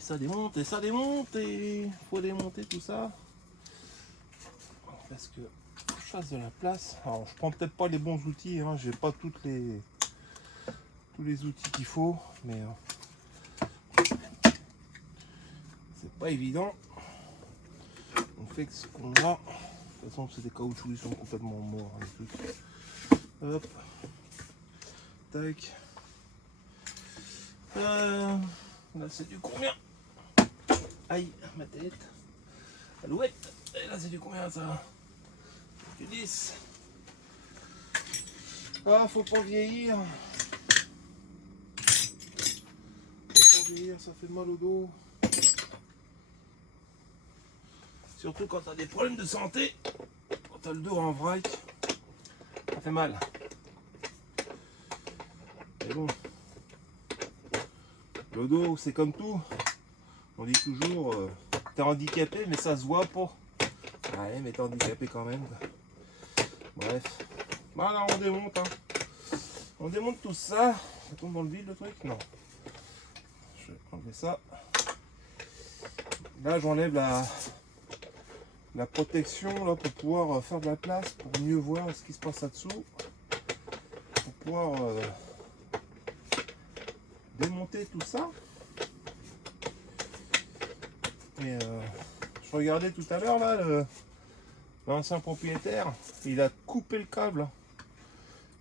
ça démonte, et ça démonte, et il faut démonter tout ça. Parce que je fasse de la place. Alors je prends peut-être pas les bons outils, hein. J'ai pas tous les outils qu'il faut, mais c'est pas évident. On fait ce qu'on a. De toute façon c'est des caoutchoucs, ils sont complètement morts, hein, les trucs. Hop. Tac. Là c'est du combien? Aïe, ma tête. Alouette. Et là c'est du combien ça? Du 10. Ah, faut pas vieillir. Faut pas vieillir, ça fait mal au dos. Surtout quand t'as des problèmes de santé. Quand t'as le dos en vrac, ça fait mal. Mais bon. Le dos, c'est comme tout. On dit toujours, t'es handicapé, mais ça se voit pas. Ouais, mais t'es handicapé quand même. Bref. Voilà, on démonte. Hein. On démonte tout ça. Ça tombe dans le vide le truc? Non. Je vais enlever ça. Là, j'enlève la protection là, pour pouvoir faire de la place, pour mieux voir ce qui se passe là-dessous. Pour pouvoir démonter tout ça. Et je regardais tout à l'heure là, l'ancien propriétaire, il a coupé le câble.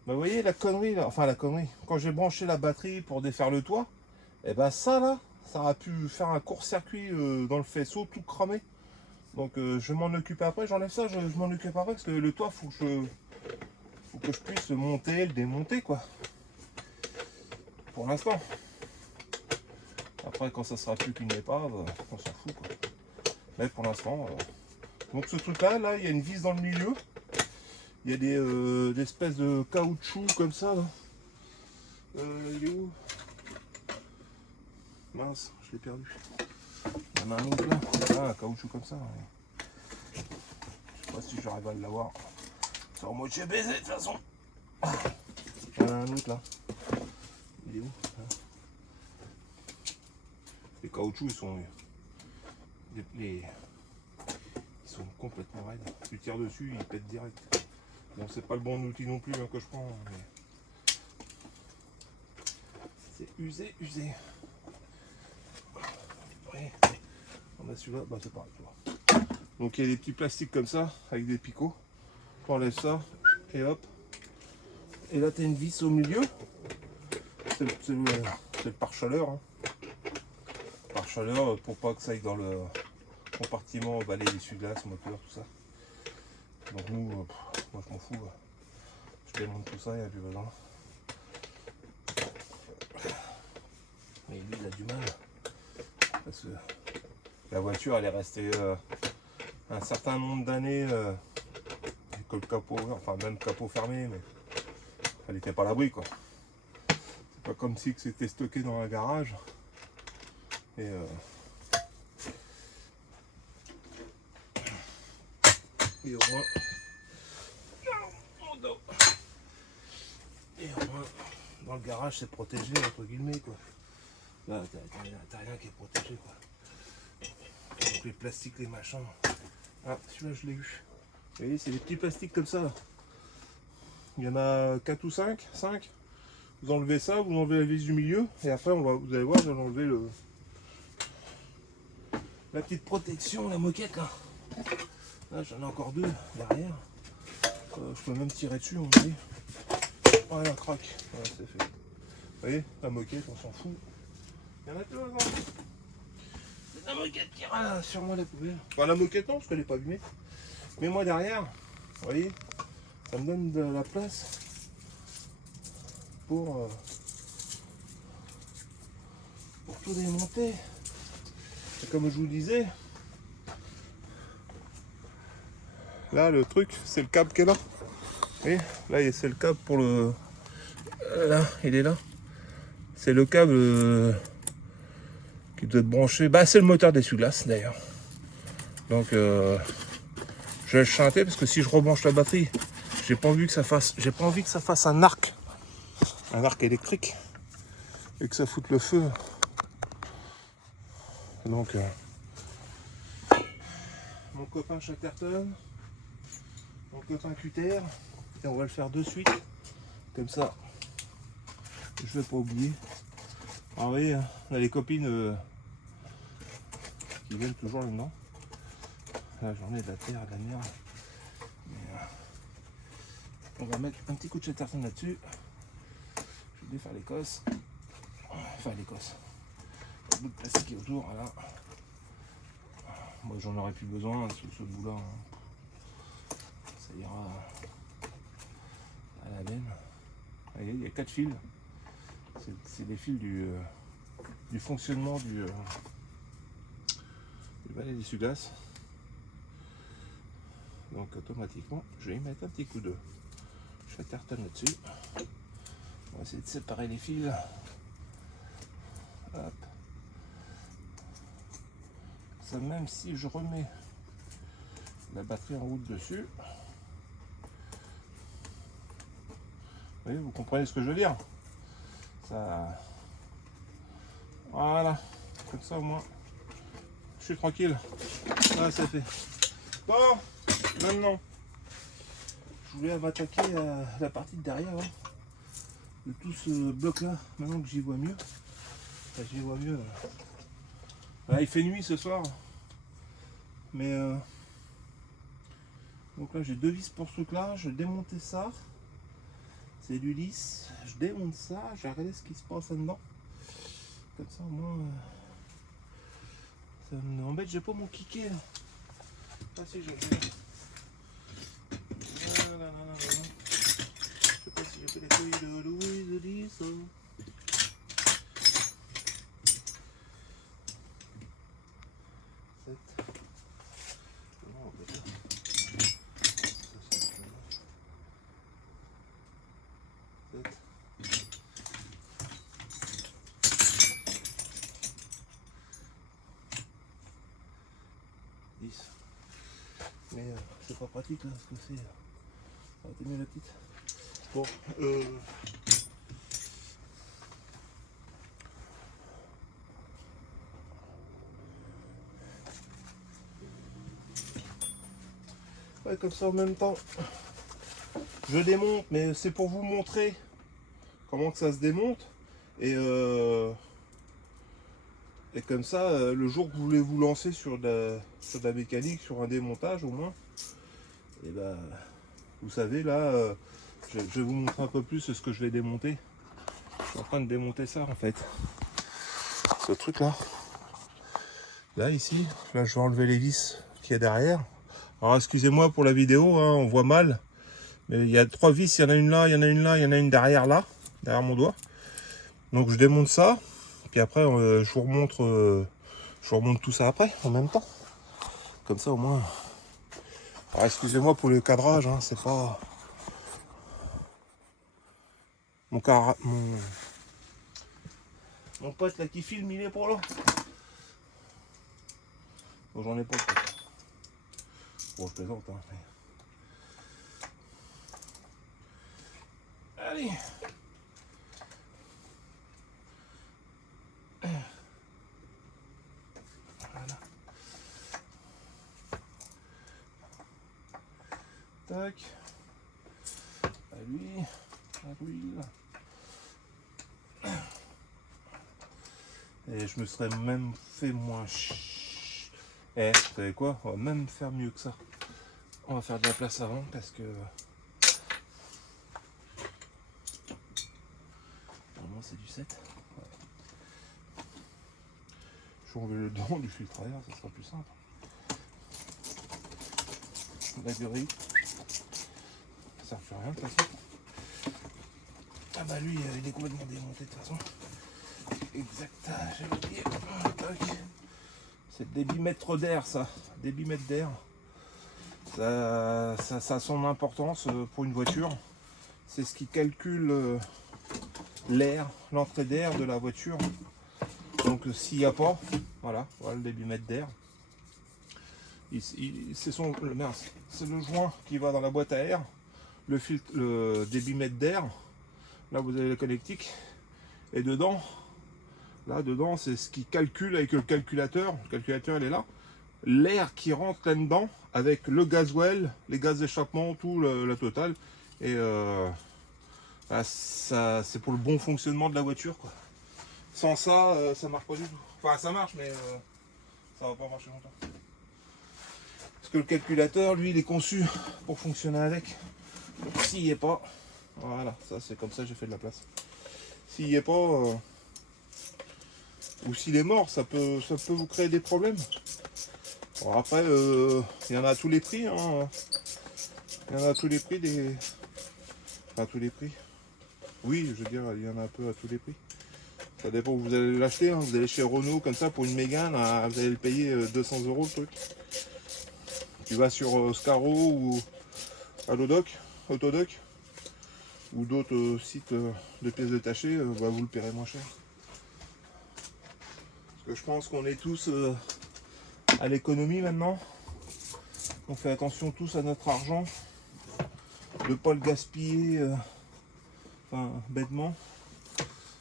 Bah, vous voyez la connerie là, enfin la connerie, quand j'ai branché la batterie pour défaire le toit, et ben ça là, ça aurait pu faire un court-circuit dans le faisceau, tout cramé. Donc je m'en occupe après, j'enlève ça, je m'en occupe après parce que le toit faut que je puisse le monter, le démonter quoi. Pour l'instant. Après quand ça sera plus qu'une épave, on s'en fout quoi. Mais pour l'instant. Donc ce truc là, il y a une vis dans le milieu. Il y a des espèces de caoutchouc comme ça là. Il est où? Mince, je l'ai perdu. Il y en a un autre là. Ah, un caoutchouc comme ça. Ouais. Je sais pas si j'arrive à l'avoir. Sur moi j'ai baisé de toute façon. Il y en a un autre là. Il est où? Les caoutchoucs ils sont. Ils sont complètement raides. Tu tires dessus, ils pètent direct. Bon, c'est pas le bon outil non plus hein, que je prends. Mais... c'est usé. Ouais. On a celui-là, bah c'est pareil. Tu vois. Donc il y a des petits plastiques comme ça, avec des picots. Tu enlèves ça, et hop. Et là tu as une vis au milieu. C'est le pare-chaleur. Hein. Pare-chaleur pour pas que ça aille dans le compartiment, balai, essuie-glace, moteur, tout ça. Donc nous, moi je m'en fous. Je démonte tout ça, il n'y a plus besoin. Mais lui il a du mal. Parce que la voiture elle est restée un certain nombre d'années avec le capot, enfin même capot fermé, mais elle n'était pas à l'abri quoi. C'est pas comme si c'était stocké dans un garage. Et au moins, dans le garage c'est protégé entre guillemets quoi. Là t'as rien qui est protégé quoi. Donc les plastiques, les machins. Ah celui-là je l'ai eu. Vous voyez c'est des petits plastiques comme ça là. Il y en a 4 ou 5. Vous enlevez ça, vous enlevez la vis du milieu et après vous allez voir, je vais enlever la petite protection, la moquette là. Là j'en ai encore 2 derrière. Je peux même tirer dessus, on dit. Voilà, crac. Voilà, c'est fait. Vous voyez, la moquette, on s'en fout. Il y en a 2 avant. C'est la moquette qui ira sur moi la poubelle. Enfin la moquette non, parce qu'elle n'est pas abîmée. Mais moi derrière, vous voyez, ça me donne de la place pour tout démonter. Et comme je vous disais, là le truc c'est le câble qui est là. Vous voyez, là c'est le câble pour le... Là, il est là. C'est le câble qui doit être branché. Bah c'est le moteur d'essuie-glace d'ailleurs. Donc je vais le chanter parce que si je rebranche la batterie, j'ai pas envie que ça fasse un arc électrique et que ça foute le feu Donc mon copain Chatterton, mon copain Cutter, et on va le faire de suite, comme ça je vais pas oublier. Alors vous voyez, on a les copines qui viennent toujours là-dedans. La journée de la terre, de la merde. On va mettre un petit coup de Chatterton là-dessus. Je vais défaire l'écosse. Enfin l'écosse. Le bout de plastique qui est autour, voilà. Moi j'en aurais plus besoin, ce bout-là. Hein. Ça ira à la benne. Il y a 4 fils. C'est des fils du fonctionnement du balai d'essuie-glace. Donc automatiquement, je vais y mettre un petit coup de Chatterton là-dessus. On va essayer de séparer les fils. Hop. Ça, même si je remets la batterie en route dessus. Vous voyez, vous comprenez ce que je veux dire? Ça... Voilà. Comme ça au moins, je suis tranquille. Là, c'est fait. Bon, maintenant, je voulais m'attaquer à la partie de derrière hein, de tout ce bloc là. Maintenant que j'y vois mieux. Enfin, j'y vois mieux. Là, il fait nuit ce soir. Mais donc là j'ai 2 vis pour ce truc là. Je vais démonter ça. C'est du lisse. Je démonte ça. Je vais regarder ce qui se passe là-dedans. Comme ça au moins ça m'embête. J'ai pas mon kické là. Ah si j'ai. Je sais pas si j'ai fait les feuilles de Louise Lisa. Mais c'est pas pratique là, parce que c'est. Ça a été mieux la petite. Bon, ouais, comme ça en même temps, je démonte, mais c'est pour vous montrer comment que ça se démonte. Et comme ça, le jour que vous voulez vous lancer sur de la mécanique, sur un démontage au moins, et ben, vous savez là, je vais vous montrer un peu plus ce que je vais démonter. Je suis en train de démonter ça en fait. Ce truc là. Là ici, là je vais enlever les vis qu'il y a derrière. Alors excusez-moi pour la vidéo, hein, on voit mal. Mais il y a 3 vis, il y en a une là, il y en a une là, il y en a une derrière là, derrière mon doigt. Donc je démonte ça. Puis après je vous remonte tout ça après, en même temps. Comme ça au moins. Alors excusez-moi pour le cadrage, hein, c'est pas. Mon pote là qui filme, il est pour là. Bon, j'en ai pas. Bon, je plaisante, hein. Mais... Allez. Voilà. Tac. À lui. À lui. Et je me serais même fait moins Eh, vous savez quoi? On va même faire mieux que ça. On va faire de la place avant parce que... Normalement c'est du 7. Ouais. Je vais enlever le don du filtre à air, ça sera plus simple. La grille. Ça ne fait rien de toute façon. Ah bah lui il est complètement démonté de toute façon. Exact, j'ai oublié. C'est le débitmètre d'air ça. Débitmètre d'air. Ça a son importance pour une voiture. C'est ce qui calcule l'air, l'entrée d'air de la voiture. Donc s'il n'y a pas, voilà le débitmètre d'air. C'est le joint qui va dans la boîte à air, le débitmètre d'air. Là vous avez la connectique et dedans Là dedans, c'est ce qui calcule avec le calculateur. Le calculateur, il est là. L'air qui rentre là-dedans avec le gasoil, les gaz d'échappement, tout la totale. Et bah, ça, c'est pour le bon fonctionnement de la voiture, quoi. Sans ça, ça marche pas du tout. Enfin, ça marche, mais ça va pas marcher longtemps. Parce que le calculateur, lui, il est conçu pour fonctionner avec. Donc, s'il n'y est pas, voilà, ça c'est comme ça, j'ai fait de la place. S'il n'y est pas, ou s'il est mort, ça peut vous créer des problèmes. Bon, après, il y en a à tous les prix. Hein. Il y en a à tous les prix des. Enfin, à tous les prix. Oui, je veux dire, il y en a un peu à tous les prix. Ça dépend où vous allez l'acheter. Hein. Vous allez chez Renault, comme ça, pour une Mégane, vous allez le payer 200 € le truc. Tu vas sur Scaro ou Autodoc, ou d'autres sites de pièces détachées, bah, vous le paierez moins cher. Parce que je pense qu'on est tous à l'économie maintenant. On fait attention tous à notre argent, de ne pas le gaspiller enfin, bêtement.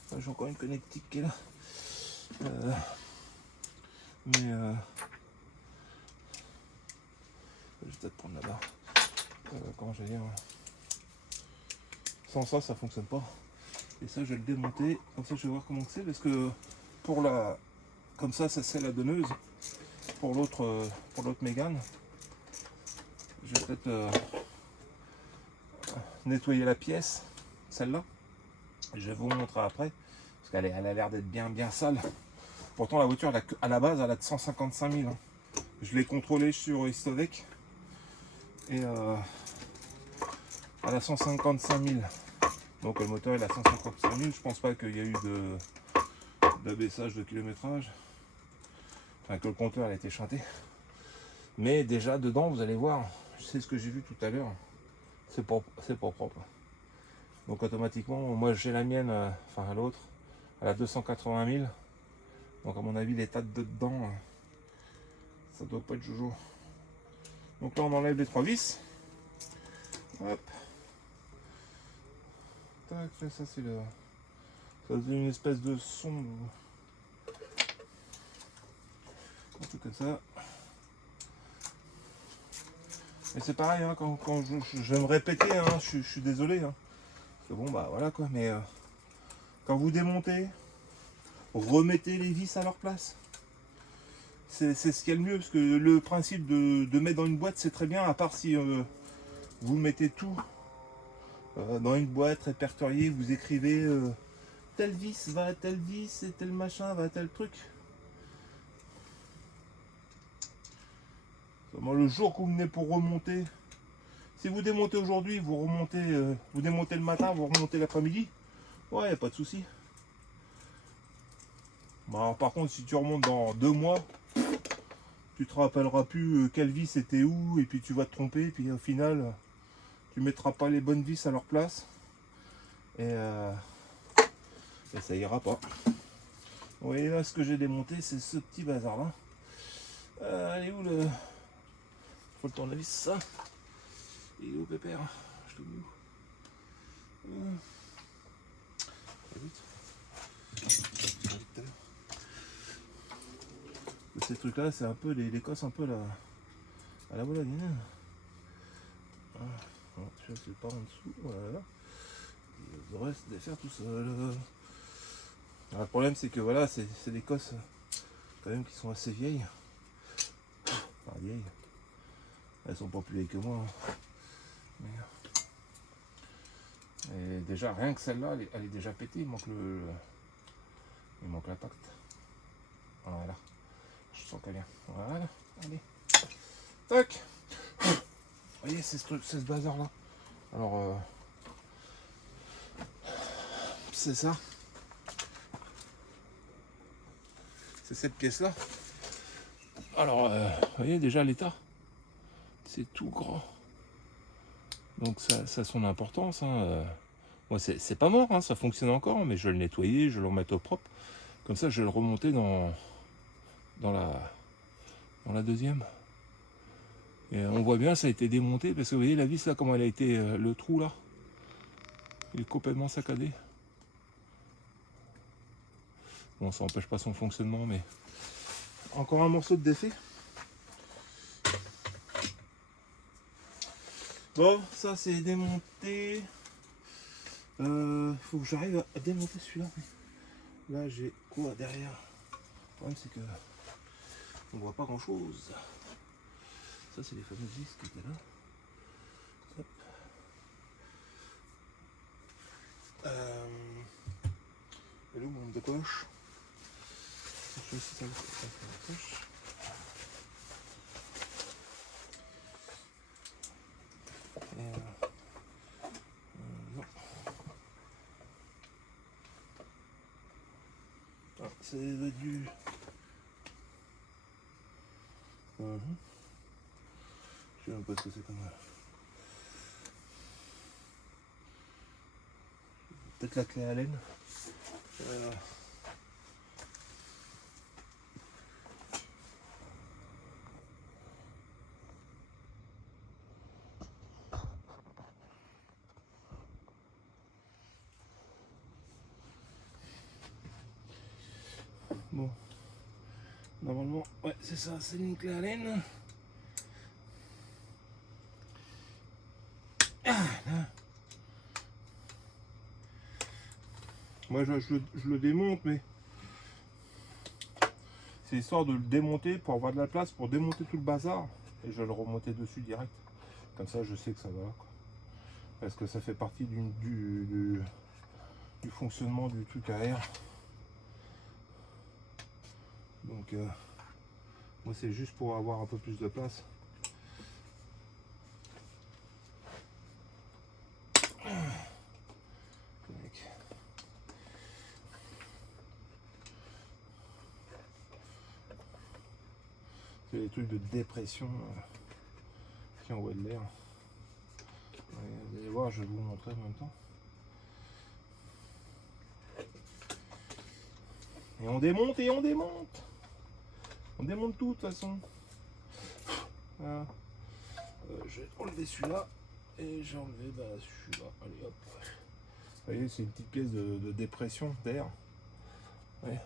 Enfin, j'ai encore une connectique qui est là. Mais je vais peut-être prendre là-bas. Comment je vais dire, sans ça, ça fonctionne pas. Et ça, je vais le démonter. Comme ça, je vais voir comment c'est. Parce que pour la, comme ça c'est la donneuse. Pour l'autre Mégane, je vais peut-être nettoyer la pièce, celle-là. Je vais vous montrer après. Parce qu'elle a l'air d'être bien sale. Pourtant, la voiture, à la base, elle a que 155 000. Hein. Je l'ai contrôlé sur Istovec. Et elle a 155 000. Donc le moteur il a 155 000. Je pense pas qu'il y a eu d'abaissage de kilométrage. Enfin que le compteur a été chanté. Mais déjà dedans vous allez voir, c'est ce que j'ai vu tout à l'heure. C'est pas propre. Donc automatiquement, moi j'ai la mienne, enfin l'autre, elle a 280 000. Donc à mon avis les tas de dedans, ça doit pas être jojo. Donc là on enlève les 3 vis. Hop. Tac, ça c'est le. Ça faisait une espèce de son. Un truc comme ça. Et c'est pareil, hein, quand je vais me répéter, hein, je suis désolé. Hein. Parce que bon bah voilà quoi, mais quand vous démontez, remettez les vis à leur place. C'est ce qu'il y a le mieux, parce que le principe de mettre dans une boîte c'est très bien, à part si vous mettez tout dans une boîte répertoriée, vous écrivez telle vis va à telle vis et tel machin va à tel truc. Moi, le jour que vous venez pour remonter, si vous démontez aujourd'hui, vous remontez, vous démontez le matin, vous remontez l'après-midi, ouais, y a pas de souci. Bon, alors, par contre, si tu remontes dans 2 mois, tu te rappelleras plus quelle vis était où, et puis tu vas te tromper, et puis au final, tu mettras pas les bonnes vis à leur place, et ça ira pas. Vous voyez là, ce que j'ai démonté, c'est ce petit bazar là. Allez où le... Faut le tournevis, ça. Il est où, pépère? Je te mets où? Ces trucs là, c'est un peu les cosses un peu à la bolognaise. Je sais pas en dessous, voilà. Il devrait se défaire tout seul. Alors, le problème c'est que voilà, c'est des cosses quand même qui sont assez vieilles. Enfin vieilles. Elles sont pas plus vieilles que moi. Hein. Et déjà rien que celle-là, elle est déjà pétée, il manque l'impact. Voilà. Je sens qu'elle vient. Voilà. Allez. Tac. Vous voyez, c'est ce bazar là. Alors c'est ça. C'est cette pièce là. Alors vous voyez déjà l'état. C'est tout grand. Donc ça a son importance. Hein. Moi c'est pas mort, hein, ça fonctionne encore, mais je vais le nettoyer, je vais le remettre au propre. Comme ça je vais le remonter dans la deuxième. Et on voit bien ça a été démonté parce que vous voyez la vis là comment elle a été, le trou là. Il est complètement saccadé. Bon, ça n'empêche pas son fonctionnement, mais encore un morceau de défait. Bon, ça c'est démonté. Faut que j'arrive à démonter celui-là. Là j'ai quoi derrière? Le problème c'est que on voit pas grand chose. Ça c'est les fameux disques qui étaient là. Hop. Et là où on décoche. Je sais si ça décoche. Non. Ah, c'est du. Je sais même pas ce que c'est comme. Peut-être la clé Allen. Bon, normalement, ouais, c'est ça, c'est une clé Allen. Moi, je le démonte, mais c'est histoire de le démonter pour avoir de la place pour démonter tout le bazar et je vais le remonter dessus direct. Comme ça, je sais que ça va, quoi. Parce que ça fait partie du fonctionnement du truc à air. Donc, moi, c'est juste pour avoir un peu plus de place. C'est des trucs de dépression qui envoient de l'air. Vous allez voir, je vais vous montrer en même temps. Et on démonte et on démonte. On démonte tout de toute façon. Voilà. Je vais enlever celui-là. Et j'ai enlevé celui-là. Allez hop. Vous voyez, c'est une petite pièce de dépression d'air. Ouais.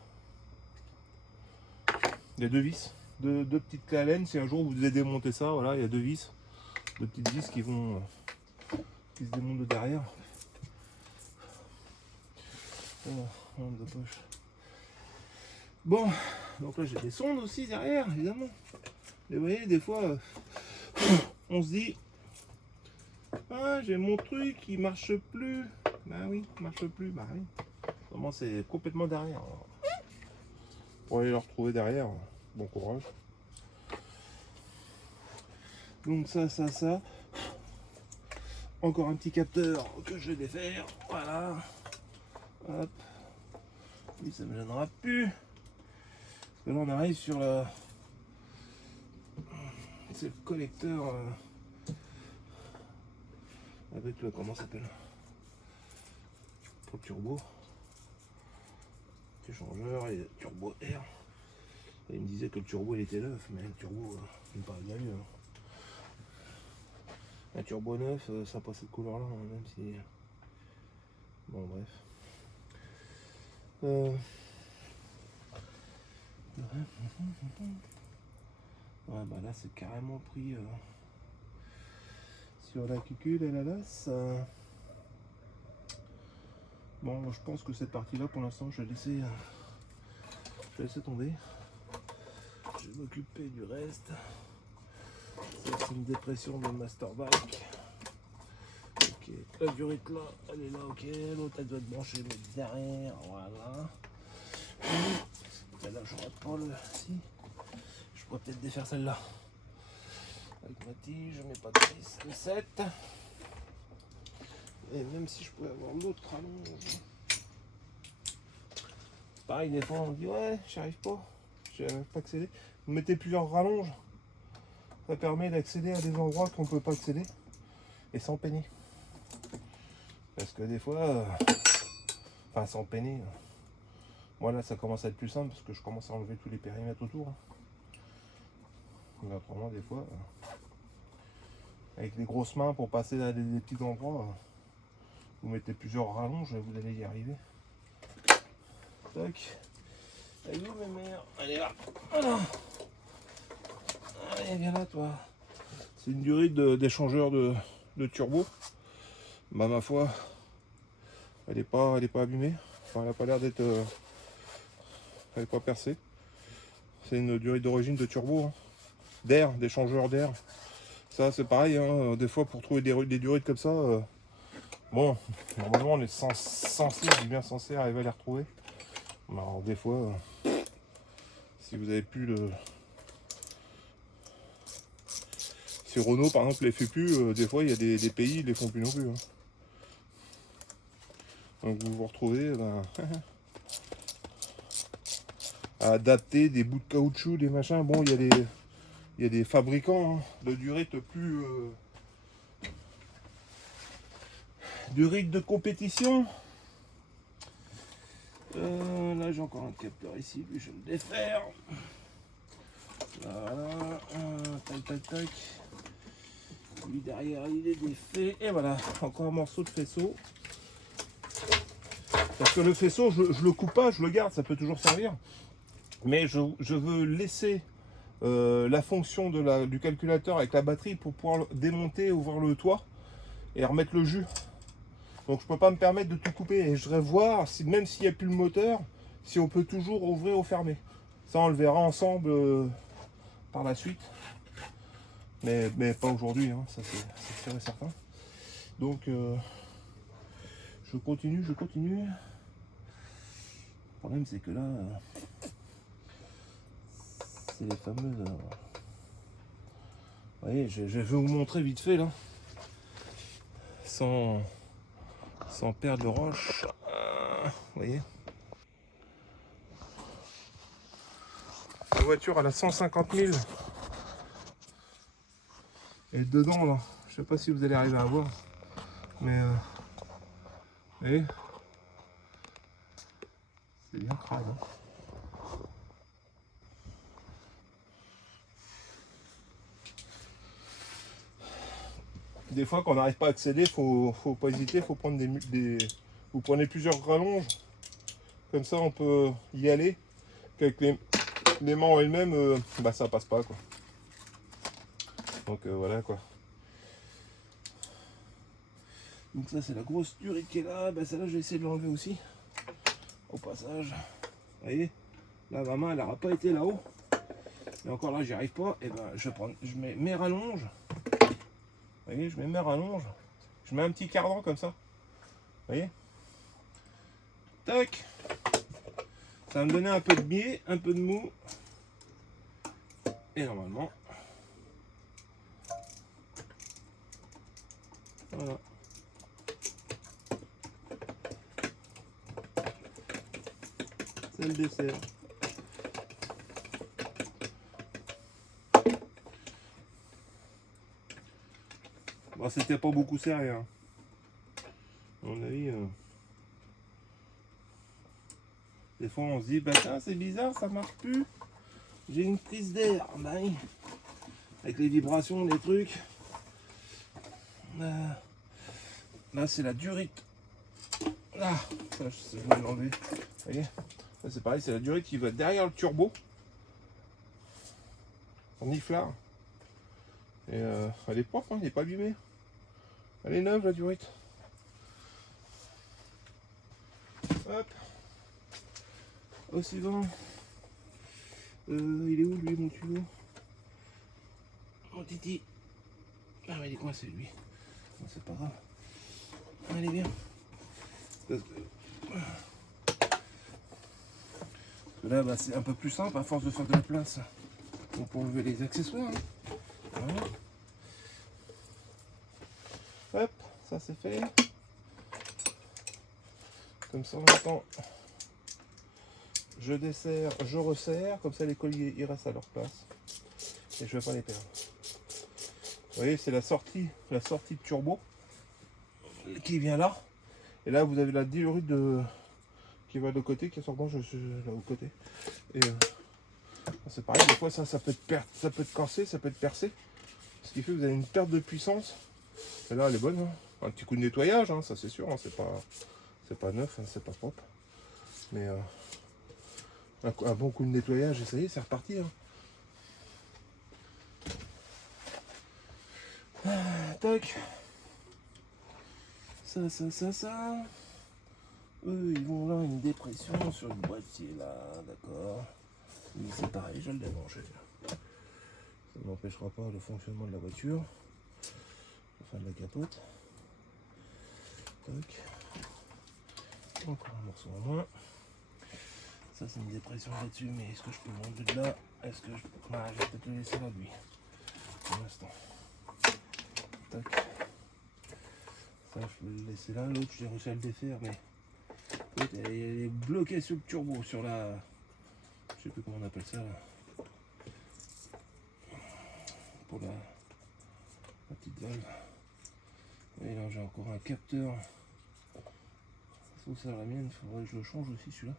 Il y a deux vis. Deux petites clés Allen. Si un jour vous devez démonter ça, voilà, il y a deux vis. Deux petites vis qui se démontent de derrière. Voilà, de poche. Bon, donc là j'ai des sondes aussi derrière, évidemment. Et vous voyez, des fois, on se dit, ah, j'ai mon truc, il marche plus. Bah oui, il marche plus, bah oui. Vraiment, c'est complètement derrière. Alors, pour aller le retrouver derrière, bon courage. Donc ça. Encore un petit capteur que je vais défaire. Voilà. Hop. Lui, ça me gênera plus. Parce que là, on arrive sur le. C'est le collecteur avec le. Comment ça s'appelle? Pour le turbo. Échangeur et turbo air. Et il me disait que le turbo il était neuf, mais le turbo, il me paraît bien mieux. Un turbo neuf, ça passe cette couleur là, même si. Bon, bref. Ouais, bah là c'est carrément pris sur la cucule et la lasse. Bon, je pense que cette partie là pour l'instant je vais laisser tomber. Je vais m'occuper du reste. Ça, c'est une dépression de masterback. Ok, la durite là, elle est là, ok. L'autre elle doit être branchée mais derrière, voilà. Celle-là j'aurais pas le. Si. Je pourrais peut-être défaire celle-là. Avec ma tige, je mets pas de 6, de 7. Et même si je pouvais avoir l'autre rallonge. Pareil, des fois on me dit ouais, j'y arrive pas. J'arrive pas à accéder. Vous mettez plusieurs rallonges. Ça permet d'accéder à des endroits qu'on peut pas accéder. Et sans peiner. Parce que des fois. Enfin sans peiner. Moi là ça commence à être plus simple parce que je commence à enlever tous les périmètres autour. Mais autrement des fois. Avec les grosses mains pour passer à des petits endroits. Vous mettez plusieurs rallonges et vous allez y arriver. Tac. Elle est où ma mère? Elle est là. Voilà. Allez, viens là toi. C'est une durée d'échangeur de turbo. Bah ma foi, elle est pas abîmée. Enfin, elle n'a pas l'air d'être... elle n'est pas percée. C'est une durée d'origine de turbo. Hein. D'air, d'échangeur d'air. Ça c'est pareil, hein. Des fois pour trouver des durées comme ça, bon, normalement on est censé, bien censé arriver à les retrouver. Alors des fois, si vous avez plus le... Si Renault par exemple les fait plus, des fois il y a des pays ils les font plus non plus. Hein. Donc vous vous retrouvez à adapter des bouts de caoutchouc, des machins. Bon, il y a des fabricants hein, de durée plus... de rythme de compétition. Là j'ai encore un capteur ici, puis je vais le défaire. Voilà, tac tac tac. Lui derrière il est défait. Et voilà, encore un morceau de faisceau. Parce que le faisceau, je le coupe pas, je le garde, ça peut toujours servir. Mais je veux laisser la fonction du calculateur avec la batterie pour pouvoir démonter, ouvrir le toit et remettre le jus. Donc je peux pas me permettre de tout couper. Et je voudrais voir, si, même s'il n'y a plus le moteur, si on peut toujours ouvrir ou fermer. Ça on le verra ensemble par la suite. Mais pas aujourd'hui, hein, ça c'est sûr et certain. Donc je continue. Le problème c'est que là, c'est les fameuses... vous voyez, je vais vous montrer vite fait là. Sans perdre le roche. Vous voyez, la voiture elle a 150 000 et dedans là, je sais pas si vous allez arriver à voir, mais vous voyez, c'est bien crade. Hein. Des fois quand on n'arrive pas à accéder, faut pas hésiter, faut prendre vous prenez plusieurs rallonges, comme ça on peut y aller, qu'avec les mains en elles-mêmes, bah ça passe pas quoi. Donc voilà quoi. Donc ça c'est la grosse durée qui est là, bah celle-là je vais essayer de l'enlever aussi, au passage. Vous voyez, là ma main elle n'aura pas été là-haut, et encore là j'y arrive pas, et ben je mets mes rallonges. Vous voyez, je mets mes rallonges, je mets un petit cardan comme ça, vous voyez, tac, ça va me donner un peu de biais, un peu de mou, et normalement, voilà. C'est le dessert. Bon, c'était pas beaucoup serré, hein. À mon avis, des fois on se dit, bah tiens, c'est bizarre, ça marche plus. J'ai une prise d'air, bah oui. Avec les vibrations, les trucs. Là, c'est la durite. Là, ça, je vais l'enlever. Vous voyez, ça c'est pareil, c'est la durite qui va derrière le turbo. En niflard. Et elle est propre, hein, elle n'est pas abîmée. Elle est neuve la durite. Hop. Au suivant. Il est où lui mon tuyau? Mon titi. Ah mais il est coincé lui. Bon, c'est pas grave. Allez bien. Parce que là bah, c'est un peu plus simple à force de faire de la place. On peut enlever les accessoires. Hein. Voilà. Hop, ça c'est fait. Comme ça en même temps, je desserre, je resserre, comme ça les colliers ils restent à leur place. Et je vais pas les perdre. Vous voyez, c'est la sortie de turbo qui vient là. Et là vous avez la diurite qui va de côté, qui sort bon, je suis là au côté. Et c'est pareil, des fois ça peut être cassé, ça peut être percé. Ce qui fait que vous avez une perte de puissance. Et là elle est bonne, hein. Un petit coup de nettoyage, hein, ça c'est sûr, hein, c'est pas neuf, hein, c'est pas propre. Mais Un bon coup de nettoyage et ça y est, c'est reparti. Hein. Tac. Ça. Eux, ils vont là, une dépression sur le boîtier là, d'accord. Mais c'est pareil, je vais le débrancher. Ça n'empêchera pas le fonctionnement de la voiture. Enfin de la capote. Tac. Encore un morceau en moins. Ça c'est une dépression là-dessus, mais est-ce que je peux l'enlever de là? Est-ce que je... Ah, je vais peut-être le laisser là lui. Pour l'instant. Tac. Ça je peux le laisser là, l'autre j'ai réussi à le défaire, mais l'autre elle est bloquée sur le turbo, sur la... Je sais plus comment on appelle ça là. Pour la petite valve. Et là j'ai encore un capteur. Ça sert la mienne, il faudrait que je le change aussi celui-là.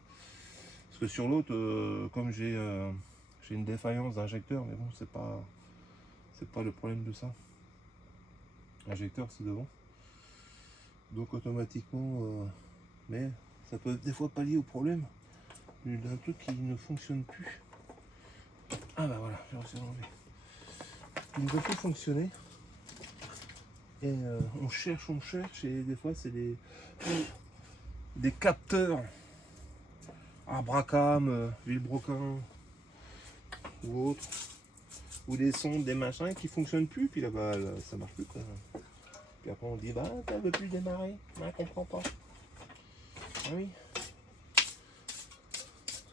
Parce que sur l'autre, comme j'ai une défaillance d'injecteur, mais bon c'est pas le problème de ça. L'injecteur c'est devant. Donc automatiquement, mais ça peut des fois pallier au problème d'un truc qui ne fonctionne plus. Ah bah voilà, j'ai réussi à l'enlever. Il ne veut plus fonctionner. Et on cherche, et des fois c'est des capteurs Abracam, Villebroquin ou autre, ou des sondes, des machins qui fonctionnent plus, puis là-bas ça marche plus quoi. Puis après on dit bah ça veut plus démarrer, on comprend pas. Ah oui.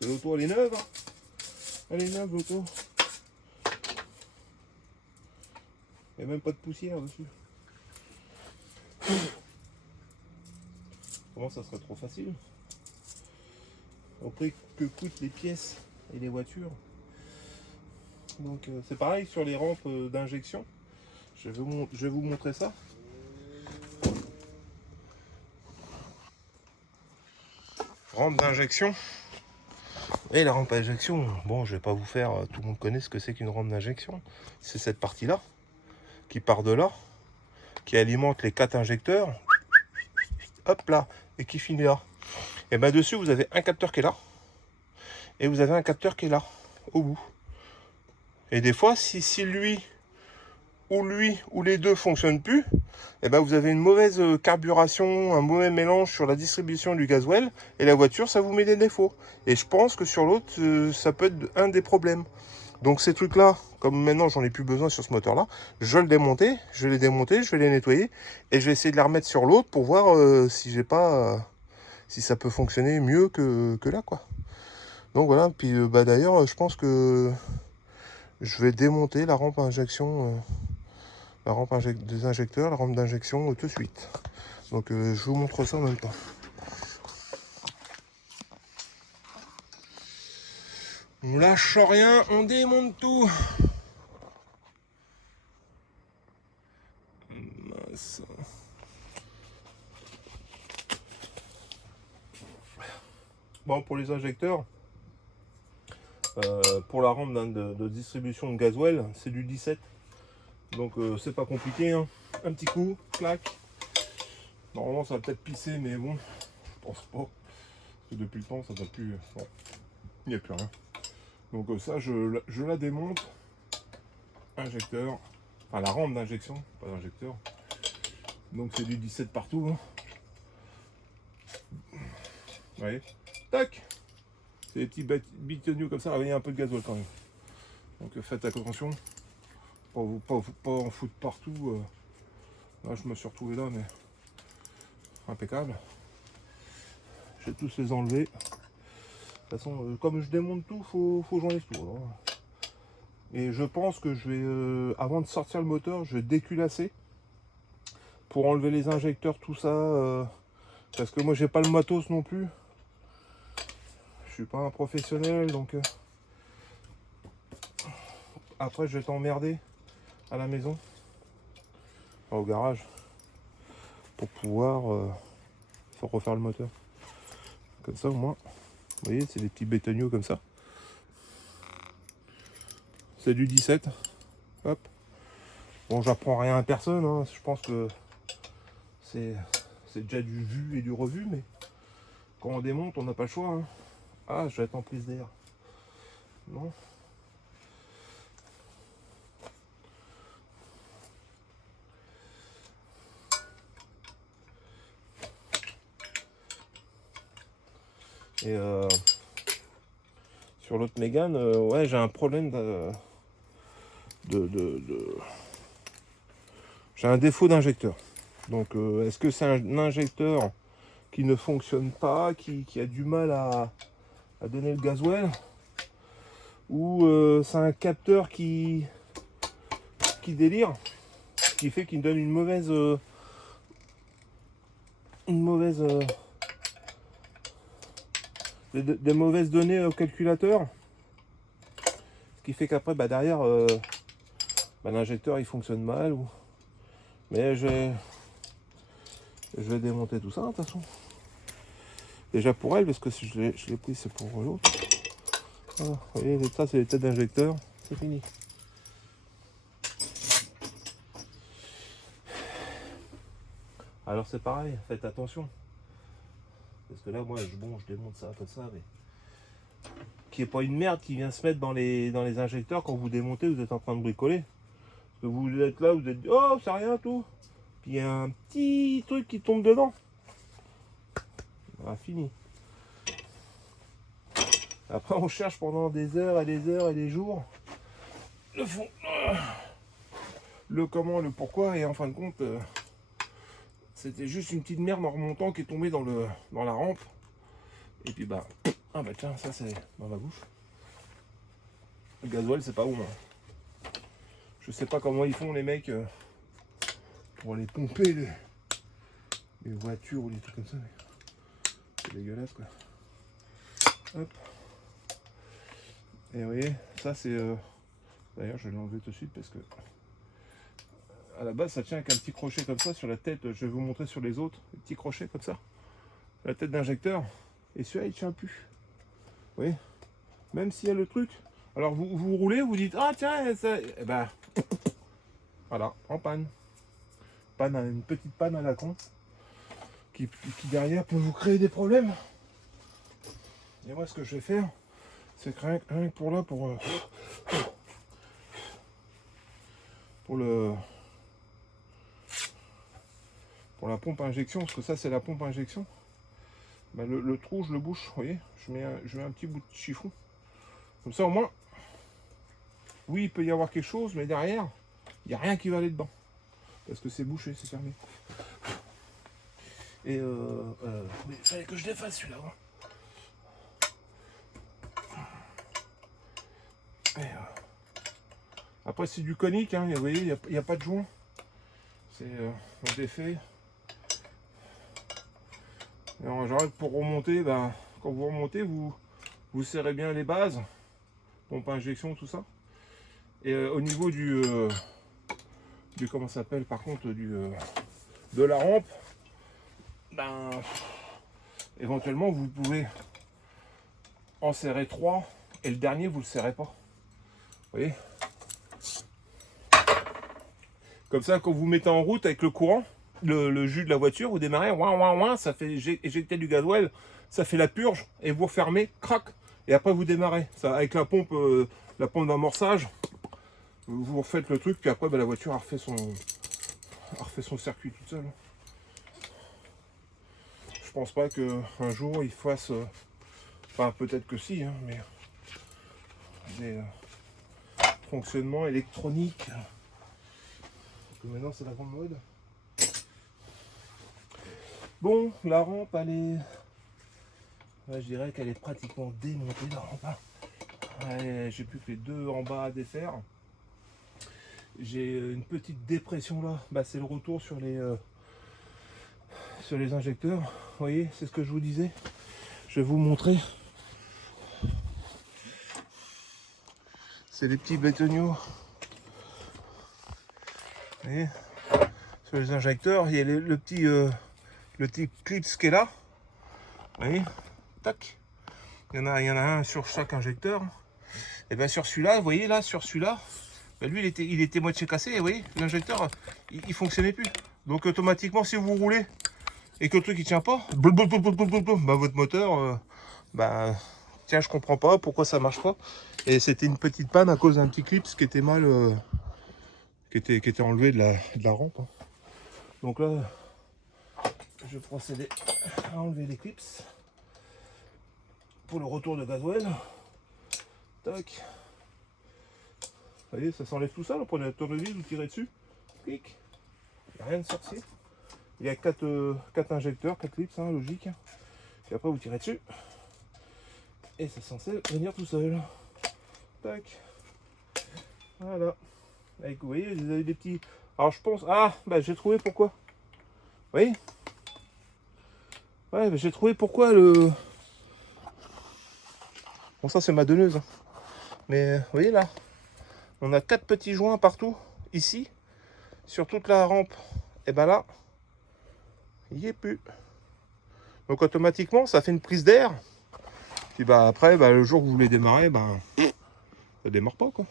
C'est l'auto, elle est neuve, hein. Elle est neuve l'auto. Il n'y a même pas de poussière dessus. Comment ça serait trop facile? Au prix que coûtent les pièces et les voitures. Donc c'est pareil sur les rampes d'injection. Je vais vous montrer ça. Rampe d'injection. Et la rampe d'injection, bon je vais pas vous faire, tout le monde connaît ce que c'est qu'une rampe d'injection. C'est cette partie là, qui part de là, qui alimente les 4 injecteurs. Hop là, et qui finit là. Et ben dessus vous avez un capteur qui est là. Et vous avez un capteur qui est là, au bout. Et des fois, si lui ou les deux fonctionnent plus, et ben vous avez une mauvaise carburation, un mauvais mélange sur la distribution du gasoil, et la voiture, ça vous met des défauts. Et je pense que sur l'autre, ça peut être un des problèmes. Donc ces trucs-là, comme maintenant j'en ai plus besoin sur ce moteur-là, je vais les démonter, je vais les nettoyer, et je vais essayer de les remettre sur l'autre pour voir si j'ai pas, si ça peut fonctionner mieux que là, quoi. Donc voilà, puis bah d'ailleurs, je pense que je vais démonter la rampe à injection, des injecteurs, la rampe d'injection tout de suite. Donc je vous montre ça en même temps. On lâche rien, on démonte tout. Mince. Bon, pour les injecteurs, pour la rampe de distribution de gasoil, c'est du 17. Donc c'est pas compliqué, hein. Un petit coup, clac. Normalement ça va peut-être pisser, mais bon, je pense pas. Parce que depuis le temps ça va plus. Bon, il n'y a plus rien. Donc ça je la démonte. Injecteur. Enfin la rampe d'injection, pas d'injecteur. Donc c'est du 17 partout. Hein. Vous voyez. Tac. C'est des petits bitoniaux comme ça, il y a un peu de gasoil quand même. Donc faites attention. Pas en foutre partout. Là je me suis retrouvé là, mais impeccable. J'ai tous les enlevés. De toute façon, comme je démonte tout, faut que j'enlève tout. Alors. Et je pense que je vais, avant de sortir le moteur, je vais déculasser pour enlever les injecteurs, tout ça. Parce que moi j'ai pas le matos non plus. Je suis pas un professionnel, donc après je vais t'emmerder à la maison, au garage, pour pouvoir refaire le moteur. Comme ça au moins, vous voyez, c'est des petits bétoniaux comme ça. C'est du 17. Hop. Bon, j'apprends rien à personne, hein. Je pense que c'est déjà du vu et du revu, mais quand on démonte, on n'a pas le choix. Hein. Ah, je vais être en prise d'air. Non. Et sur l'autre Mégane, ouais, j'ai un problème j'ai un défaut d'injecteur. Donc est-ce que c'est un injecteur qui ne fonctionne pas, qui a du mal à donner le gasoil, ou c'est un capteur qui délire, qui fait qu'il donne une mauvaise des mauvaises données au calculateur, ce qui fait qu'après derrière l'injecteur il fonctionne mal, mais je vais démonter tout ça de toute façon. Déjà pour elle, parce que si je l'ai pris, c'est pour l'autre. Voilà, vous voyez, ça c'est les têtes d'injecteur, c'est fini. Alors c'est pareil, faites attention. Parce que là, moi, je démonte ça comme ça, mais qu'il n'y ait pas une merde qui vient se mettre dans les injecteurs quand vous démontez, vous êtes en train de bricoler. Parce que vous êtes là, vous êtes dit, oh, c'est rien tout. Puis il y a un petit truc qui tombe dedans. Ah, fini. Après, on cherche pendant des heures et des heures et des jours le fond, le comment, le pourquoi, et en fin de compte, c'était juste une petite merde en remontant qui est tombée dans la rampe. Et puis ah bah tiens, ça c'est dans ma bouche. Le gasoil c'est pas bon. Hein. Je sais pas comment ils font les mecs pour aller pomper les voitures ou des trucs comme ça. C'est dégueulasse quoi. Hop. Et vous voyez, ça c'est... D'ailleurs je vais l'enlever tout de suite parce que... À la base ça tient avec un petit crochet comme ça sur la tête. Je vais vous montrer sur les autres. Un petit crochet comme ça. La tête d'injecteur. Et celui-là il tient plus. Vous voyez, même s'il y a le truc. Alors vous roulez, vous dites ah tiens ça. Et voilà, en panne. Une petite panne à la con. Qui derrière peut vous créer des problèmes. Et moi ce que je vais faire, c'est que rien que pour là, pour la pompe à injection, parce que ça c'est la pompe à injection. Le trou, je le bouche, vous voyez, je mets un petit bout de chiffon. Comme ça, au moins, oui, il peut y avoir quelque chose, mais derrière, il n'y a rien qui va aller dedans. Parce que c'est bouché, c'est fermé. Et il fallait que je défasse celui-là. Après, c'est du conique, hein, vous voyez, il n'y a pas de joint. C'est on défait. Et en général, pour remonter, quand vous remontez, vous serrez bien les bases, pompe à injection, tout ça. Et au niveau du comment ça s'appelle, par contre, de la rampe, éventuellement, vous pouvez en serrer 3 et le dernier, vous le serrez pas. Vous voyez? Comme ça, quand vous mettez en route avec le courant, le jus de la voiture, vous démarrez, ça fait éjecter du gasoil, ça fait la purge, et vous refermez, crac, et après vous démarrez. Ça, avec la pompe d'amorçage, vous refaites le truc, puis après la voiture a refait son circuit toute seule. Je pense pas qu'un jour il fasse, enfin peut-être que si, hein, mais des fonctionnements électroniques. Parce que maintenant c'est la grande mode. Bon, la rampe, elle est... je dirais qu'elle est pratiquement démontée, la rampe. J'ai plus que les deux en bas à défaire. J'ai une petite dépression là. C'est le retour sur les injecteurs. Vous voyez, c'est ce que je vous disais. Je vais vous montrer. C'est les petits bétonniaux. Vous voyez, sur les injecteurs, il y a le petit clip qui est là. Vous voyez, tac. Il y en a un sur chaque injecteur. Et bien sur celui-là, vous voyez là, sur celui-là, lui il était moitié cassé. Et vous voyez, l'injecteur il fonctionnait plus. Donc automatiquement, si vous roulez et que le truc il tient pas, votre moteur tiens, je comprends pas pourquoi ça marche pas. Et c'était une petite panne à cause d'un petit clip qui était mal, qui était enlevé de la rampe. Hein. Donc là, je vais procéder à enlever les clips pour le retour de gasoil. Tac. Vous voyez, ça s'enlève tout ça. Là, prenez un tournevis, vous tirez dessus. Clic. Il n'y a rien de sorcier. Il y a 4 injecteurs, 4 clips, hein, logique. Et après, vous tirez dessus. Et c'est censé venir tout seul. Tac. Voilà. Avec, vous voyez, vous avez des petits... Alors je pense... Ah, bah j'ai trouvé pourquoi. Vous voyez. Ouais, bah, j'ai trouvé pourquoi le... Bon, ça c'est ma donneuse. Hein. Mais vous voyez là, on a 4 petits joints partout, ici, sur toute la rampe. Et ben là, il n'y est plus. Donc automatiquement, ça fait une prise d'air. Puis bah après, bah, le jour que vous voulez démarrer, ben ça démarre pas quoi.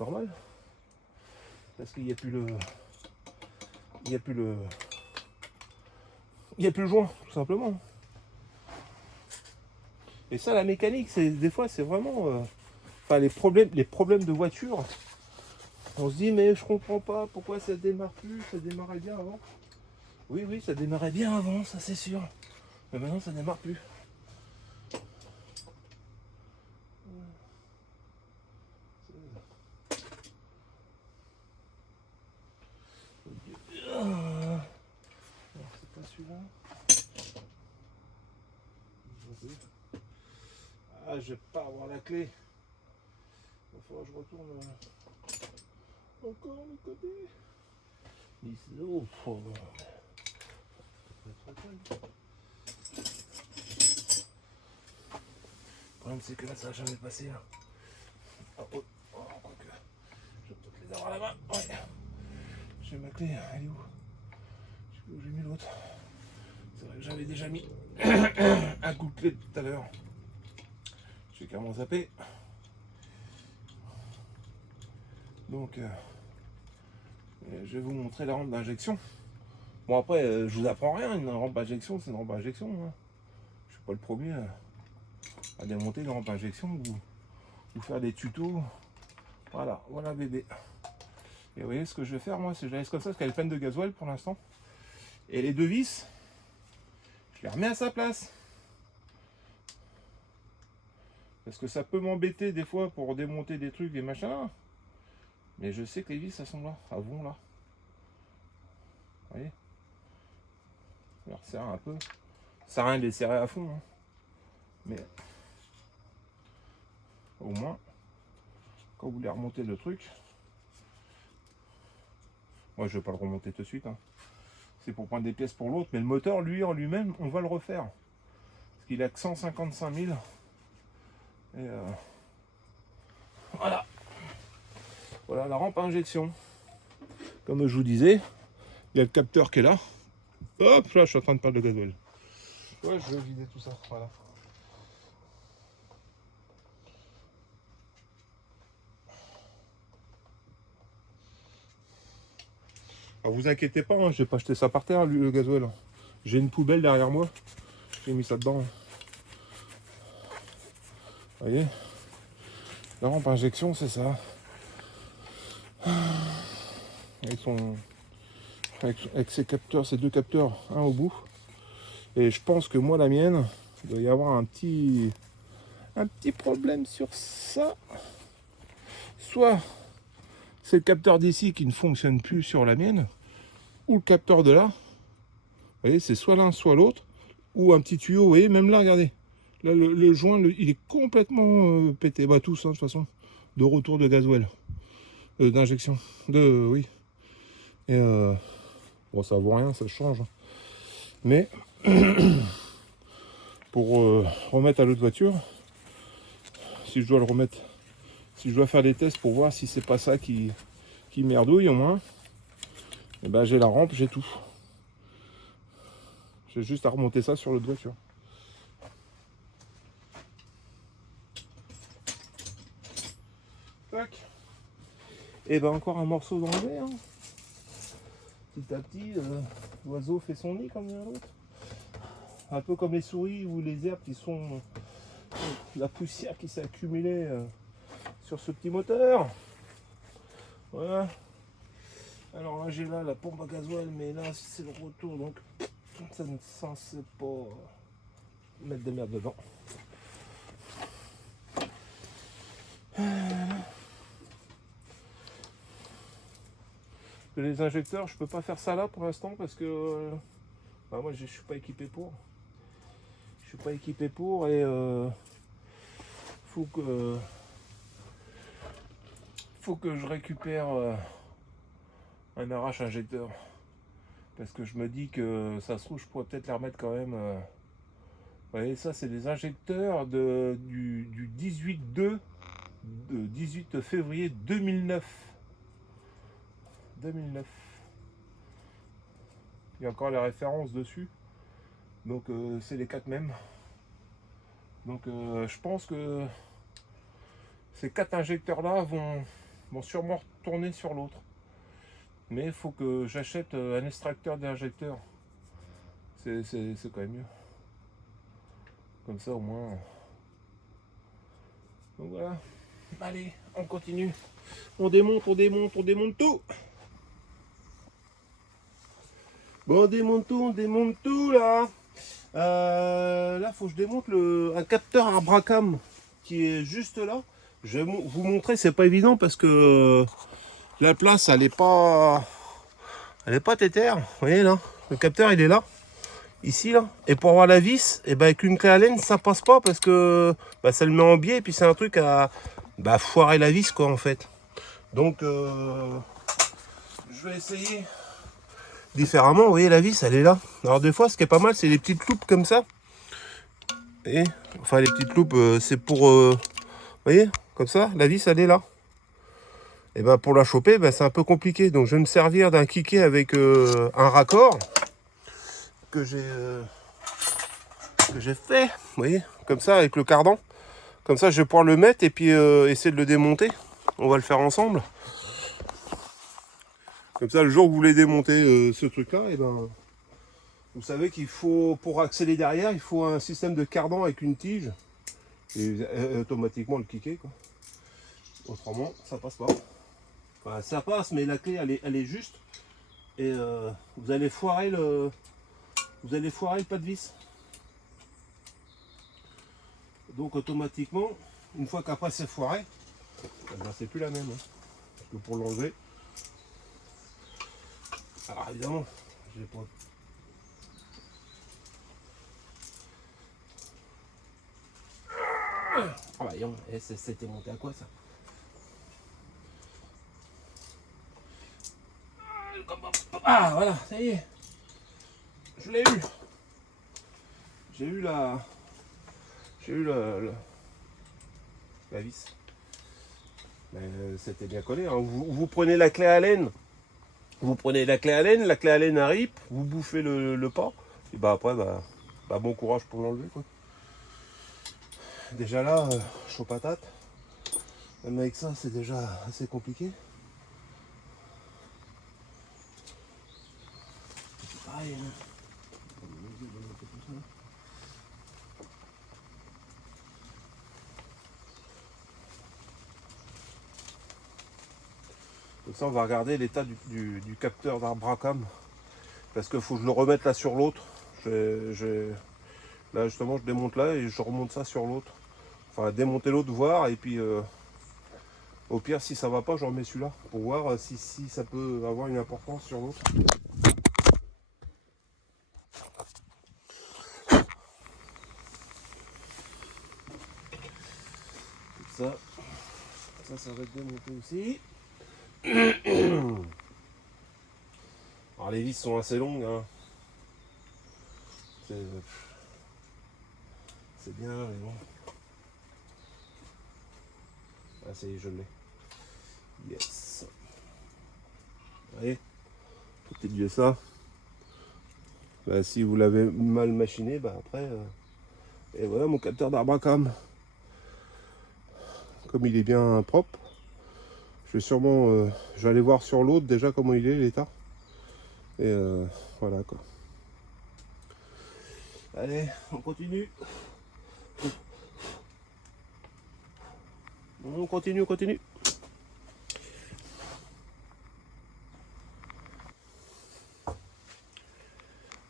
Normal. Parce qu'il n'y a plus le... Il n'y a plus le... Il n'y a plus le joint, tout simplement. Et ça, la mécanique, c'est des fois, c'est vraiment... Enfin, les problèmes de voiture. On se dit, mais je comprends pas pourquoi ça démarre plus, ça démarrait bien avant. Oui, oui, ça démarrait bien avant, ça c'est sûr. Mais maintenant, ça démarre plus. Alors, c'est pas celui-là. Ah, je vais pas avoir la clé. Il va falloir que je retourne encore le côté. Oh, oh. Le problème c'est que là ça va jamais passer. Là. Oh, oh, oh, quoique. Je vais peut-être les avoir à la main. Ouais. J'ai ma clé, elle est où? Je sais plus où j'ai mis l'autre. C'est vrai que j'avais déjà mis un coup de clé tout à l'heure. J'ai carrément zappé. Donc je vais vous montrer la rampe d'injection. Bon après je vous apprends rien, une rampe d'injection c'est une rampe d'injection. Hein. Je suis pas le premier à démonter une rampe d'injection ou faire des tutos. Voilà, voilà bébé. Et vous voyez ce que je vais faire moi, c'est que je la laisse comme ça parce qu'elle est pleine de gasoil pour l'instant. Et les 2 vis, je les remets à sa place. Parce que ça peut m'embêter des fois pour démonter des trucs et machin. Mais je sais que les vis elles sont là, elles vont là. Vous voyez. Je les resserre un peu. Ça sert à rien de les serrer à fond. Hein. Mais au moins, quand vous voulez remonter le truc, moi je vais pas le remonter tout de suite. Hein. C'est pour prendre des pièces pour l'autre. Mais le moteur, lui, en lui-même, on va le refaire. Parce qu'il a que 155 000. Et voilà. Voilà la rampe à injection. Comme je vous disais, il y a le capteur qui est là. Hop, là je suis en train de perdre le gasoil. Ouais, je vais vider tout ça. Voilà. Alors vous inquiétez pas, hein, j'ai pas jeté ça par terre, le gasoil. J'ai une poubelle derrière moi. J'ai mis ça dedans. Vous voyez, la rampe à injection, c'est ça. Avec ses capteurs, ces 2 capteurs, un au bout. Et je pense que moi, la mienne, il doit y avoir un petit problème sur ça. Soit c'est le capteur d'ici qui ne fonctionne plus sur la mienne, ou le capteur de là. Vous voyez, c'est soit l'un, soit l'autre. Ou un petit tuyau, vous voyez, même là, regardez. Là, le joint, il est complètement pété. Bah, tous, hein, de toute façon, de retour de gasoil. D'injection. Oui. Et bon, ça vaut rien, ça change. Mais pour remettre à l'autre voiture, si je dois le remettre, si je dois faire des tests pour voir si c'est pas ça qui merdouille au moins, et ben j'ai la rampe, j'ai tout. J'ai juste à remonter ça sur l'autre voiture. Tac. Et ben encore un morceau d'enlevé. Hein. Petit à petit, l'oiseau fait son nid comme l'autre. Un peu comme les souris ou les herbes qui sont la poussière qui s'est accumulée sur ce petit moteur. Voilà. Alors là j'ai là la pompe à gasoil, mais là c'est le retour, donc ça ne censé pas mettre de merde dedans. Les injecteurs, je peux pas faire ça là pour l'instant parce que bah moi je suis pas équipé pour. Je suis pas équipé pour et faut que je récupère un arrache injecteur. Parce que je me dis que ça se trouve, je pourrais peut-être les remettre quand même. Vous voyez, ça, c'est des injecteurs du 18 février 2009. 2009. Il y a encore les références dessus. Donc, c'est les 4 mêmes. Donc, je pense que ces 4 injecteurs-là vont sûrement retourner sur l'autre. Mais il faut que j'achète un extracteur d'injecteur. C'est quand même mieux. Comme ça au moins. Donc voilà. Allez, on continue. On démonte tout. Bon, on démonte tout là. Là, faut que je démonte un capteur Abracam qui est juste là. Je vais vous montrer, c'est pas évident parce que la place, elle est pas tétère. Vous voyez là, le capteur il est là. Ici là, et pour avoir la vis, et ben avec une clé Allen ça passe pas parce que ça le met en biais et puis c'est un truc à foirer la vis quoi en fait. Donc je vais essayer différemment. Vous voyez la vis elle est là. Alors des fois ce qui est pas mal c'est les petites loupes comme ça. Et enfin les petites loupes c'est pour vous voyez comme ça la vis elle est là. Et ben pour la choper c'est un peu compliqué donc je vais me servir d'un kické avec un raccord que j'ai fait, vous voyez, comme ça avec le cardan. Comme ça je vais pouvoir le mettre et puis essayer de le démonter. On va le faire ensemble. Comme ça le jour où vous voulez démonter ce truc là, et ben vous savez qu'il faut, pour accéder derrière, il faut un système de cardan avec une tige. Et automatiquement le kicker quoi. Autrement ça passe pas. Enfin ça passe mais la clé elle est juste. Et vous allez foirer le pas de vis. Donc automatiquement, une fois qu'après c'est foiré, c'est plus la même. Hein. Parce que pour l'enlever, alors évidemment, je vais pas. Ah bah voyons, c'était monté à quoi ça? Ah voilà, ça y est. Je l'ai eu. J'ai eu la vis. C'était bien collé. Hein. Vous prenez la clé Allen. Vous prenez la clé Allen à rip, vous bouffez le pas. Et après, bon courage pour l'enlever quoi. Déjà là, chaud patate. Même avec ça, c'est déjà assez compliqué. C'est pareil. Hein. Donc ça, on va regarder l'état du capteur d'Abracam. Parce qu'il faut que je le remette là sur l'autre. Là, justement, je démonte là et je remonte ça sur l'autre. Enfin, démonter l'autre, voir. Et puis, au pire, si ça va pas, je remets celui-là. Pour voir si ça peut avoir une importance sur l'autre. Ça va être démonté aussi. Alors les vis sont assez longues. Hein. C'est bien, mais bon. Ah ça y est, je l'ai. Yes. Allez, peut-être mieux ça. Si vous l'avez mal machiné, après. Et voilà mon capteur d'Abracam. Comme il est bien propre, je vais sûrement. Je vais aller voir sur l'autre déjà comment il est l'état. Et voilà quoi. Allez, on continue. On continue, on continue.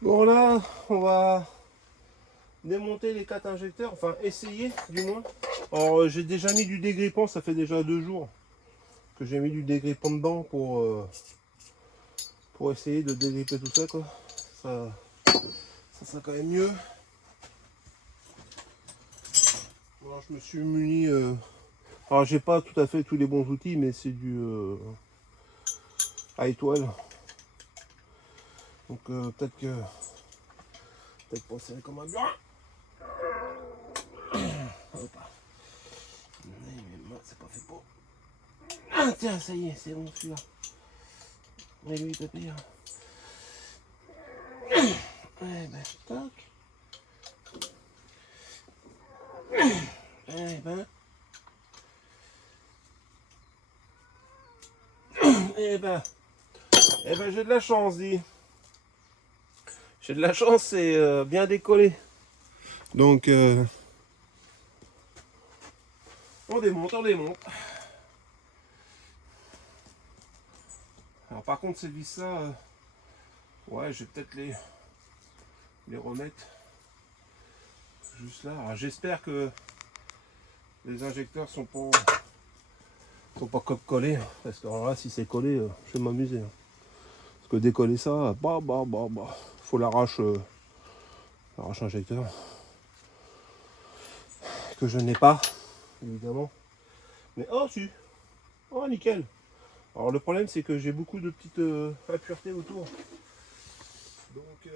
Bon là, on va démonter les 4 injecteurs, enfin essayer du moins. Alors j'ai déjà mis du dégrippant, ça fait déjà 2 jours que j'ai mis du dégrippant dedans pour essayer de dégripper tout ça quoi. Ça sera quand même mieux. Alors je me suis muni. Alors j'ai pas tout à fait tous les bons outils, mais c'est du à étoile. Donc peut-être pas serré comme un burin. Mais moi c'est pas fait pour. Ah tiens, ça y est, c'est bon celui-là. Et lui papy. Eh ben tac. Eh ben. Eh ben. Eh ben j'ai de la chance, dit. J'ai de la chance, c'est bien décollé. Donc on démonte, on démonte. Alors par contre ces vis là, ouais je vais peut-être les remettre juste là. Alors j'espère que les injecteurs sont pas collés. Parce que alors là si c'est collé, je vais m'amuser. Parce que décoller ça, faut l'arrache injecteur. Que je n'ai pas, évidemment. Mais oh si, oh nickel. Alors le problème c'est que j'ai beaucoup de petites impuretés autour. Donc je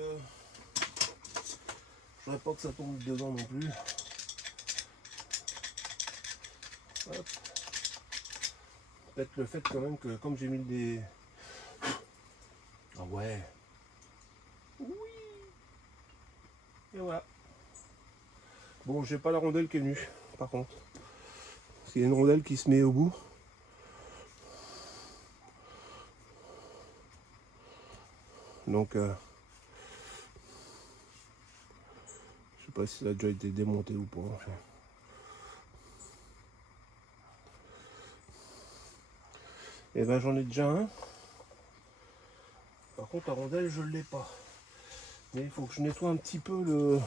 voudrais pas que ça tombe dedans non plus. Peut-être le fait quand même que comme j'ai mis des... Ah ouais. Oui. Et voilà. Bon j'ai pas la rondelle qui est venue par contre. Parce qu'il y a une rondelle qui se met au bout. Donc je sais pas si ça a déjà été démonté ou pas. Et ben j'en ai déjà un. Par contre la rondelle je ne l'ai pas. Mais il faut que je nettoie un petit peu le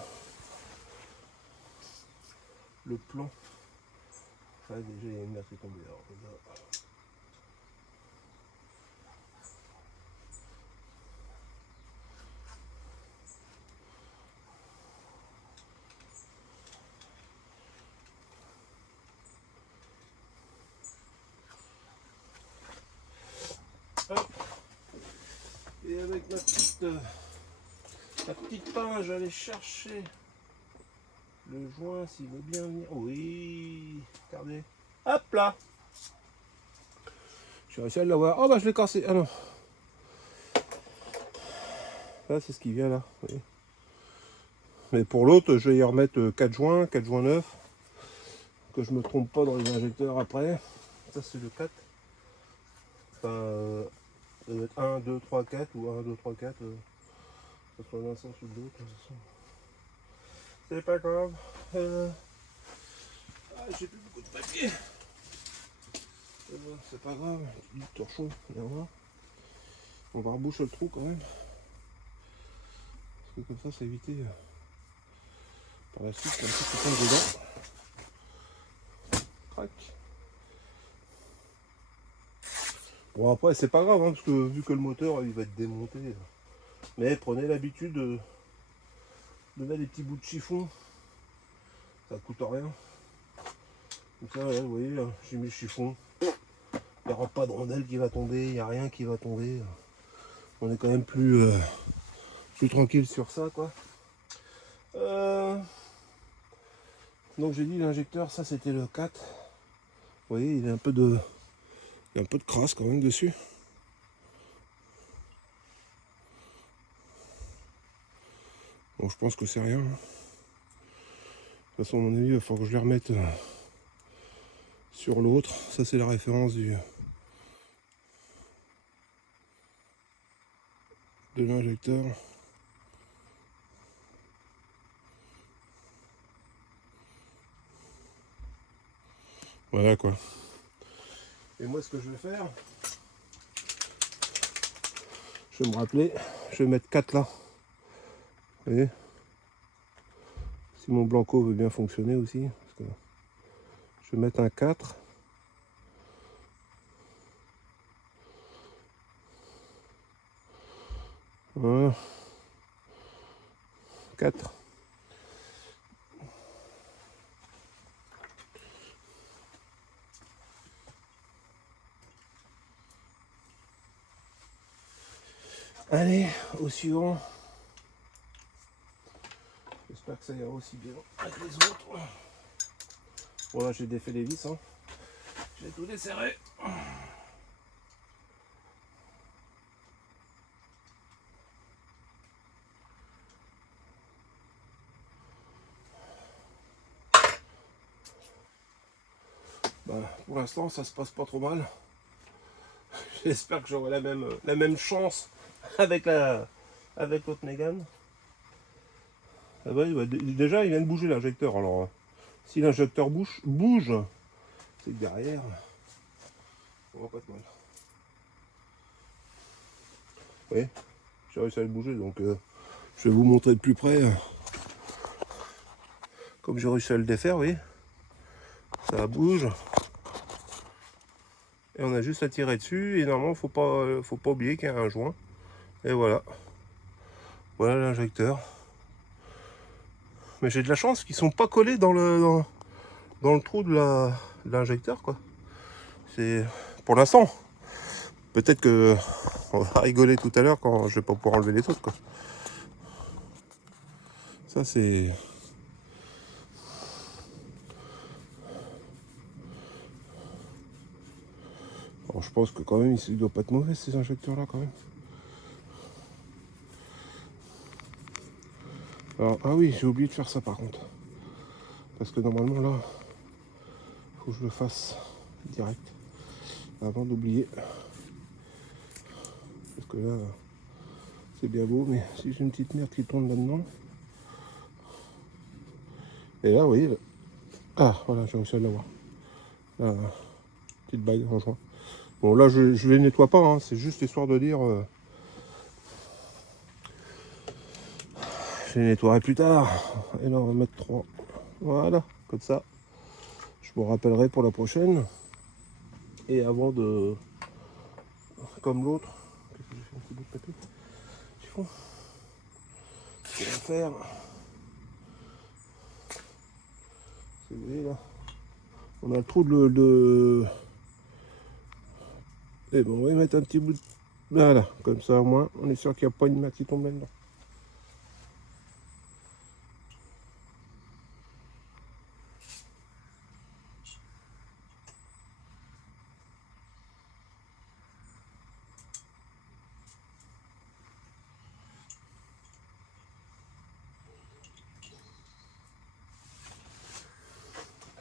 plan. Enfin déjà il y a une là qui est tombée. Alors, là. Hop. Et avec ma petite pince, j'allais chercher le joint s'il veut bien venir. Oui, regardez. Hop là. Je suis réussi à l'avoir. Oh bah je l'ai cassé. Ah non. Là c'est ce qui vient là. Oui. Mais pour l'autre, je vais y remettre 4 joints 9. Que je me trompe pas dans les injecteurs après. Ça c'est le 4. Enfin, ça doit être 1, 2, 3, 4 ou 1, 2, 3, 4. Ça soit l'un sens ou l'autre. C'est pas grave. Ah, j'ai plus beaucoup de papier. C'est pas grave. Du torchon, viens voir. On va reboucher le trou quand même. Parce que comme ça, c'est évité par la suite, comme ça, tu tombes dedans. Crac. Bon, après, c'est pas grave, hein, parce que vu que le moteur il va être démonté. Mais prenez l'habitude de mettre des petits bouts de chiffon. Ça coûte rien. Comme ça, ouais, vous voyez, là, j'ai mis le chiffon. Il n'y aura pas de rondelle qui va tomber, il n'y a rien qui va tomber. On est quand même plus tranquille sur ça, quoi. Donc j'ai dit l'injecteur, ça c'était le 4. Vous voyez, il y a un peu de crasse quand même dessus. Bon, je pense que c'est rien. De toute façon, à mon avis, il va falloir que je les remette sur l'autre. Ça, c'est la référence de l'injecteur. Voilà quoi. Et moi ce que je vais faire, je vais me rappeler, je vais mettre 4 là. Vous voyez, si mon blanco veut bien fonctionner aussi. Parce que je vais mettre un 4. Voilà. 4. Allez, au suivant. J'espère que ça ira aussi bien avec les autres. Voilà, j'ai défait les vis. Hein. J'ai tout desserré. Bah, pour l'instant, ça se passe pas trop mal. J'espère que j'aurai la même chance avec l'autre Mégane. Ah bah, déjà, il vient de bouger l'injecteur. Alors, si l'injecteur bouge, c'est que derrière, on va pas être mal. Oui, j'ai réussi à le bouger, donc je vais vous montrer de plus près. Comme j'ai réussi à le défaire, oui, ça bouge. Et on a juste à tirer dessus. Et normalement, faut pas oublier qu'il y a un joint. Et voilà. Voilà l'injecteur. Mais j'ai de la chance qu'ils sont pas collés dans le trou de l'injecteur, quoi. C'est pour l'instant. Peut-être que on va rigoler tout à l'heure quand je vais pas pouvoir enlever les autres, quoi. Ça c'est. Alors, je pense que quand même il doit pas être mauvais ces injecteurs là quand même. Alors, ah oui, j'ai oublié de faire ça par contre. Parce que normalement là, faut que je le fasse direct. Avant d'oublier. Parce que là, c'est bien beau, mais si j'ai une petite merde qui tourne là-dedans. Et là, oui. Ah, voilà, j'ai réussi à l'avoir. La petite bague en joint. Bon, là, je les nettoie pas, hein, c'est juste histoire de dire. Je les nettoierai plus tard. Et là, on va mettre 3. Voilà, comme ça. Je me rappellerai pour la prochaine. Et avant de. Comme l'autre. Qu'est-ce que j'ai fait, un petit bout de papier chiffon. Ce qu'on va faire. C'est, vous voyez là. On a le trou Et bon, on va y mettre un petit bout de. Voilà, comme ça au moins, on est sûr qu'il n'y a pas une main qui tombe là-dedans.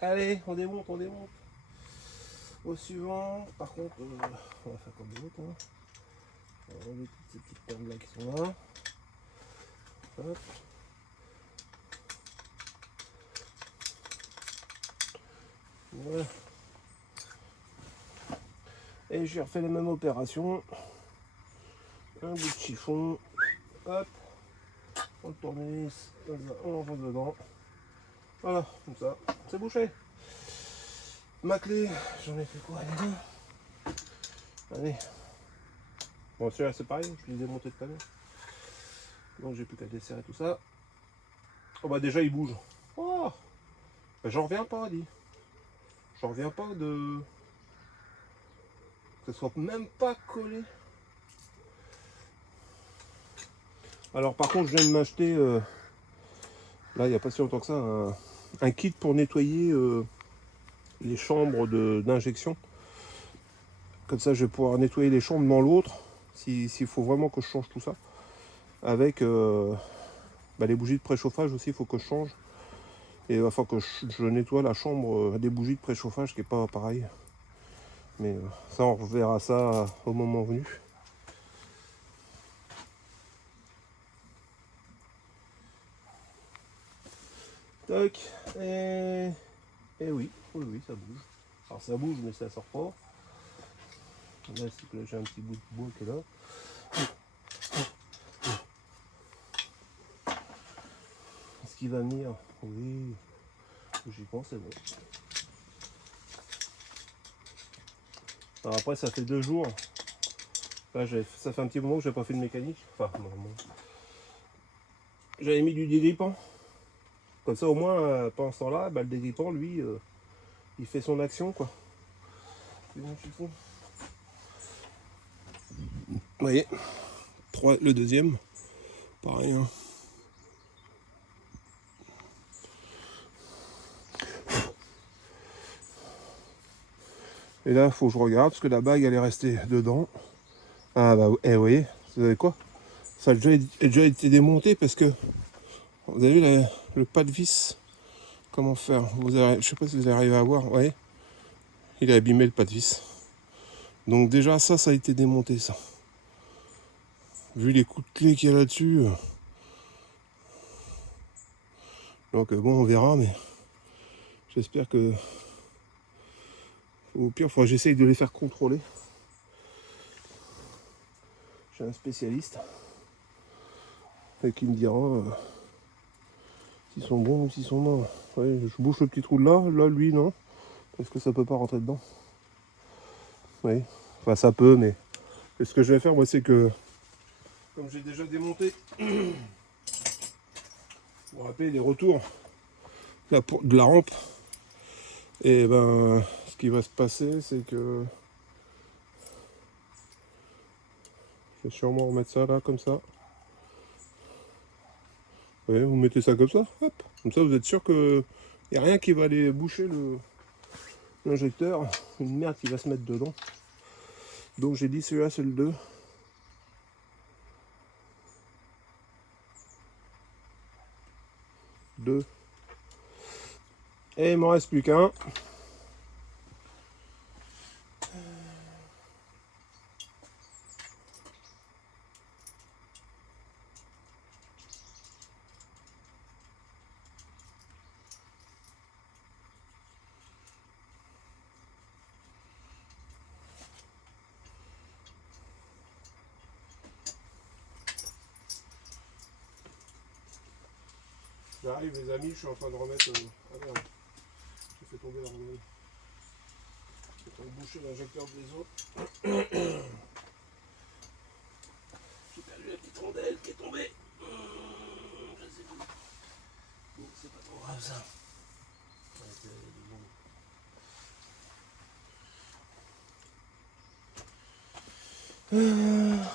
Allez, on démonte, on démonte. Au suivant, par contre, on va faire comme les autres. Hein. On va enlever toutes ces petites perles là qui sont là. Hop. Voilà. Et j'ai refait la même opération. Un bout de chiffon. Hop. On le tournevis. On l'enfonce dedans. Voilà, comme ça. C'est bouché. Ma clé, j'en ai fait quoi? Allez. Bon, celui-là c'est pareil, je les ai montés tout à l'heure. Donc j'ai plus qu'à desserrer tout ça. Oh bah déjà il bouge. Oh bah, j'en reviens pas, dit. J'en reviens pas de. Que ce soit même pas collé. Alors par contre je viens de m'acheter là il n'y a pas si longtemps que ça un kit pour nettoyer les chambres d'injection. Comme ça je vais pouvoir nettoyer les chambres dans l'autre s'il faut vraiment que je change tout ça. Avec les bougies de préchauffage aussi il faut que je change. Et il va falloir que je nettoie la chambre des bougies de préchauffage qui n'est pas pareil. Mais ça on reverra ça au moment venu. Toc. Et oui, oui, ça bouge. Alors ça bouge mais ça sort pas. Là c'est que j'ai un petit bout de bois qui est là. Est-ce qu'il va venir? Oui, j'y pense, c'est bon. Alors après ça fait 2 jours. Là, ça fait un petit moment que j'ai pas fait de mécanique. Enfin, non. J'avais mis du dégrippant. Comme ça au moins pendant ce temps-là, le dégrippant lui il fait son action quoi. Vous voyez, le deuxième, pareil. Hein. Et là, il faut que je regarde parce que la bague elle est restée dedans. Ah bah, vous voyez, vous savez quoi? Ça a déjà été démonté parce que vous avez vu le pas de vis. Comment faire? Je sais pas si vous arrivez à voir. Vous voyez, il a abîmé le pas de vis. Donc déjà ça a été démonté ça. Vu les coups de clé qu'il y a là-dessus. Donc bon on verra mais j'espère que au pire il faudra que j'essaye de les faire contrôler. J'ai un spécialiste et qui me dira s'ils sont bons ou s'ils sont morts. Ouais, je bouche le petit trou de là lui non, parce que ça peut pas rentrer dedans. Oui, enfin ça peut mais et ce que je vais faire moi c'est que comme j'ai déjà démonté vous vous rappelez les retours de la rampe, et ben ce qui va se passer c'est que je vais sûrement remettre ça là comme ça. Ouais, vous mettez ça comme ça, hop, comme ça vous êtes sûr que il n'y a rien qui va aller boucher l'injecteur, une merde qui va se mettre dedans. Donc j'ai dit celui-là c'est le 2. Et il m'en reste plus qu'un. J'arrive les amis, je suis en train de remettre... Ah merde, j'ai fait tomber la rondelle. Je vais boucher l'injecteur des autres. J'ai perdu la petite rondelle qui est tombée. Je sais plus. Bon, c'est pas trop grave ça.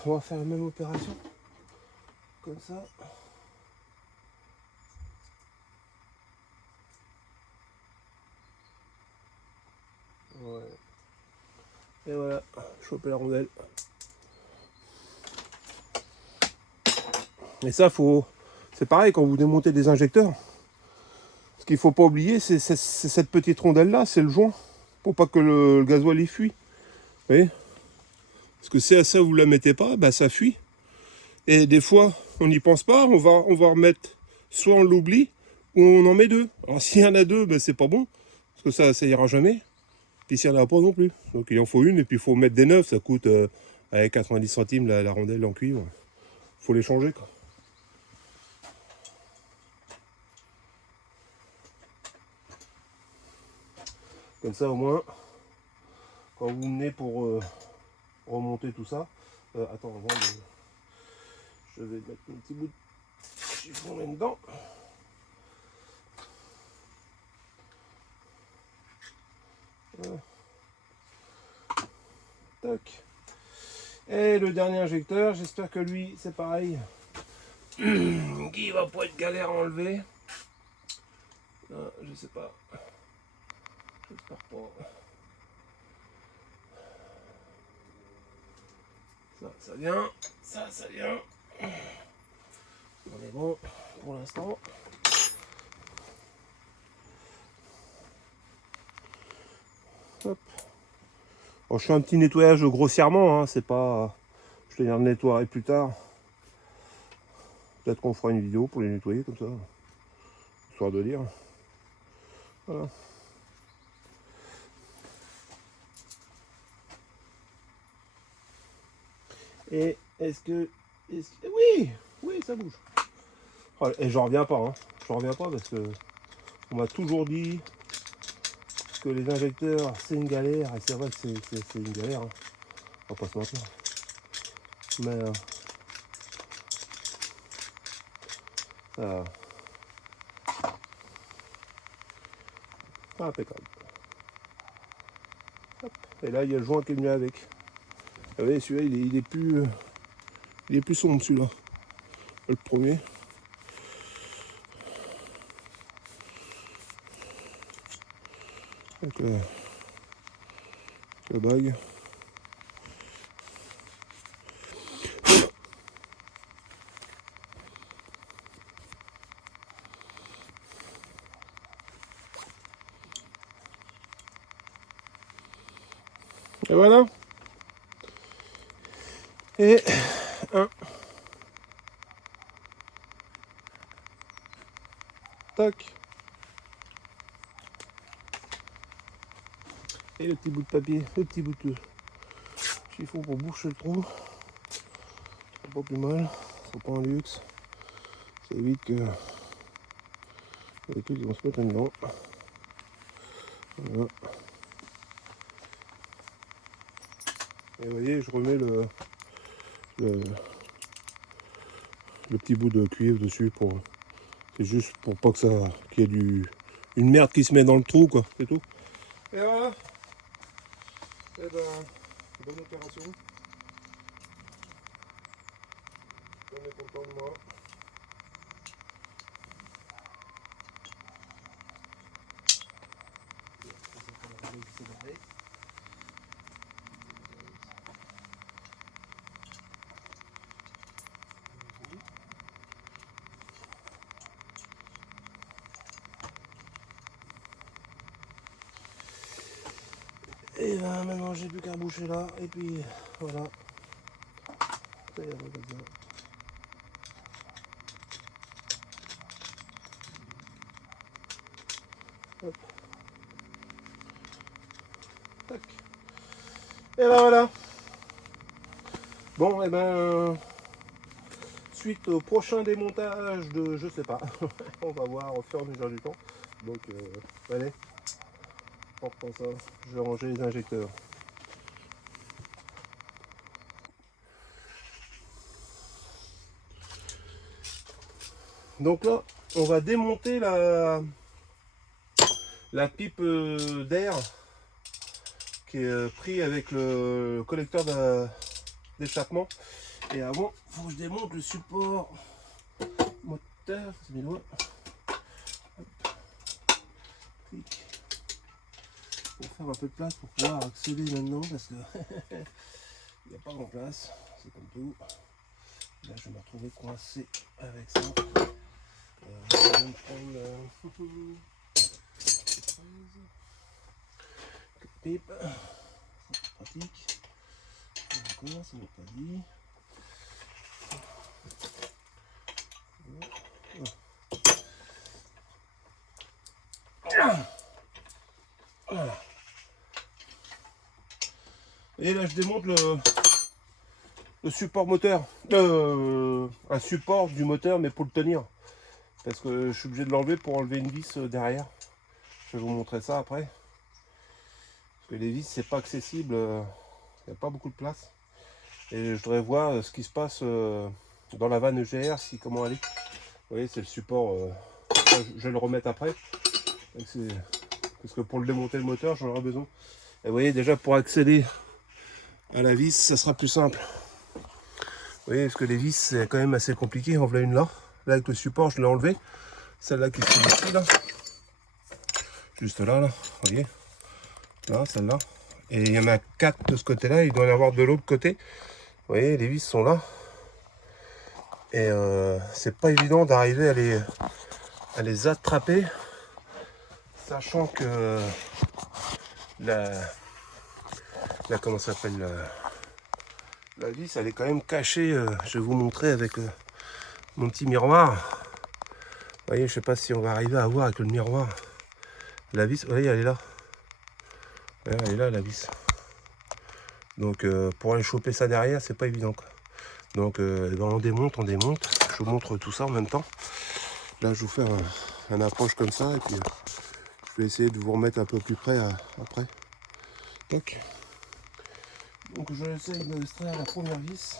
On va faire la même opération. Comme ça. Ouais. Et voilà, choper la rondelle. Et ça, c'est pareil quand vous démontez des injecteurs. Ce qu'il ne faut pas oublier, c'est cette petite rondelle là, c'est le joint. Pour pas que le gasoil y fuit. Vous voyez? Parce que si à ça vous ne la mettez pas, bah ça fuit. Et des fois, on n'y pense pas, on va remettre, soit on l'oublie, ou on en met 2. Alors s'il y en a 2, bah, c'est pas bon, parce que ça ira jamais. Puis s'il n'y en a pas non plus. Donc il en faut une, et puis il faut mettre des neuves, ça coûte avec 90 centimes la rondelle en cuivre. Il faut les changer quoi. Comme ça au moins, quand vous venez pour remonter tout ça, attends, avant je vais mettre un petit bout de chiffon là-dedans. Tac. Et le dernier injecteur, j'espère que lui c'est pareil. Guy va pas être galère à enlever. Je sais pas. J'espère pas. Ça vient. Ça vient. On est bon pour l'instant. Hop. Bon, je fais un petit nettoyage grossièrement, hein, c'est pas. Je les nettoierai plus tard. Peut-être qu'on fera une vidéo pour les nettoyer comme ça. Histoire de dire. Voilà. Et est-ce que... Oui, oui, ça bouge. Oh, et j'en reviens pas, hein. J'en reviens pas parce que on m'a toujours dit que les injecteurs c'est une galère, et c'est vrai que c'est une galère, hein. On va pas se mentir. Mais impeccable. Hop. Et là il y a le joint qui est venu avec. Vous voyez, celui-là il est plus sombre celui-là. Le premier. Donc la bague. Et voilà. Et un. Tac. Et le petit bout de papier, le petit bout de chiffon pour boucher le trou. C'est pas plus mal, c'est pas un luxe. Ça évite que les trucs vont se mettre dedans. Voilà. Et vous voyez, je remets le petit bout de cuivre dessus pour. C'est juste pour pas que ça. Qu'il y ait une merde qui se met dans le trou, quoi, c'est tout. Et voilà. Et ben, bonne opération. On est content de moi. Et ben maintenant j'ai plus qu'à boucher là, et puis voilà. Ça y est, on va bien. Hop. Tac. Et ben voilà. Bon, et ben suite au prochain démontage de, je sais pas, on va voir au fur et à mesure du temps. Donc allez, on reprend ça, je vais ranger les injecteurs. Donc là, on va démonter la pipe d'air qui est pris avec le collecteur d'échappement. Et avant, il faut que je démonte le support moteur. C'est bien loin. Pour faire un peu de place pour pouvoir accéder maintenant parce que il n'y a pas grand place. C'est comme tout. Là, je vais me retrouver coincé avec ça. Je vais même prendre pipe. C'est pratique. Encore, ça n'est pas dit. Voilà. Et là, je démonte le support moteur. Un support du moteur, mais pour le tenir. Parce que je suis obligé de l'enlever pour enlever une vis derrière. Je vais vous montrer ça après. Parce que les vis, c'est pas accessible. Il n'y a pas beaucoup de place. Et je voudrais voir ce qui se passe dans la vanne EGR, si comment elle est. Vous voyez, c'est le support. Je vais le remettre après. Parce que pour le démonter le moteur, j'en aurai besoin. Et vous voyez, déjà pour accéder à la vis, ça sera plus simple. Vous voyez, parce que les vis, c'est quand même assez compliqué. En voilà une là. Là, avec le support, je l'ai enlevé. Celle-là qui se trouve ici, là. Juste là, là. Vous voyez. Là, celle-là. Et il y en a 4 de ce côté-là. Il doit y en avoir de l'autre côté. Vous voyez, les vis sont là. Et c'est pas évident d'arriver à les attraper. Sachant que comment ça s'appelle, la vis, elle est quand même cachée. Je vais vous montrer avec mon petit miroir. Vous voyez, je sais pas si on va arriver à voir avec le miroir. La vis, vous voyez, elle est là. Elle est là, la vis. Donc pour aller choper ça derrière, c'est pas évident, quoi. Donc on démonte, je vous montre tout ça en même temps. Là je vous fais un approche comme ça et puis je vais essayer de vous remettre un peu plus près après. Tac. Donc je vais essayer d'extraire la première vis.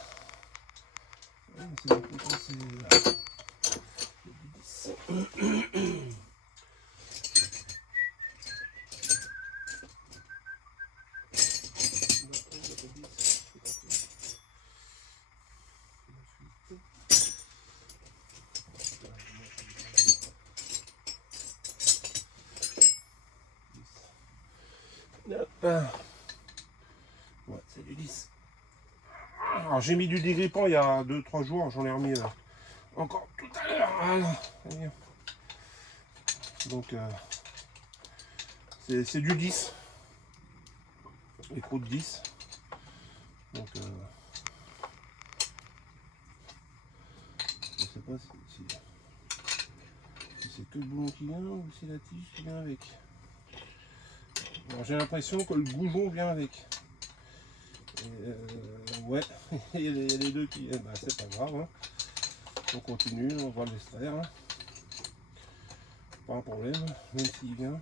Ouais, c'est du 10. Alors j'ai mis du dégrippant il y a 2-3 jours, j'en ai remis encore tout à l'heure. Voilà. Donc c'est du 10. Écrou de 10. Donc je sais pas si c'est que le boulon qui vient ou si la tige qui vient avec. J'ai l'impression que le goujon vient avec. Ouais, il y a les deux qui... Bah, c'est pas grave. Hein. On continue, on va l'extraire. Hein. Pas un problème, même s'il vient.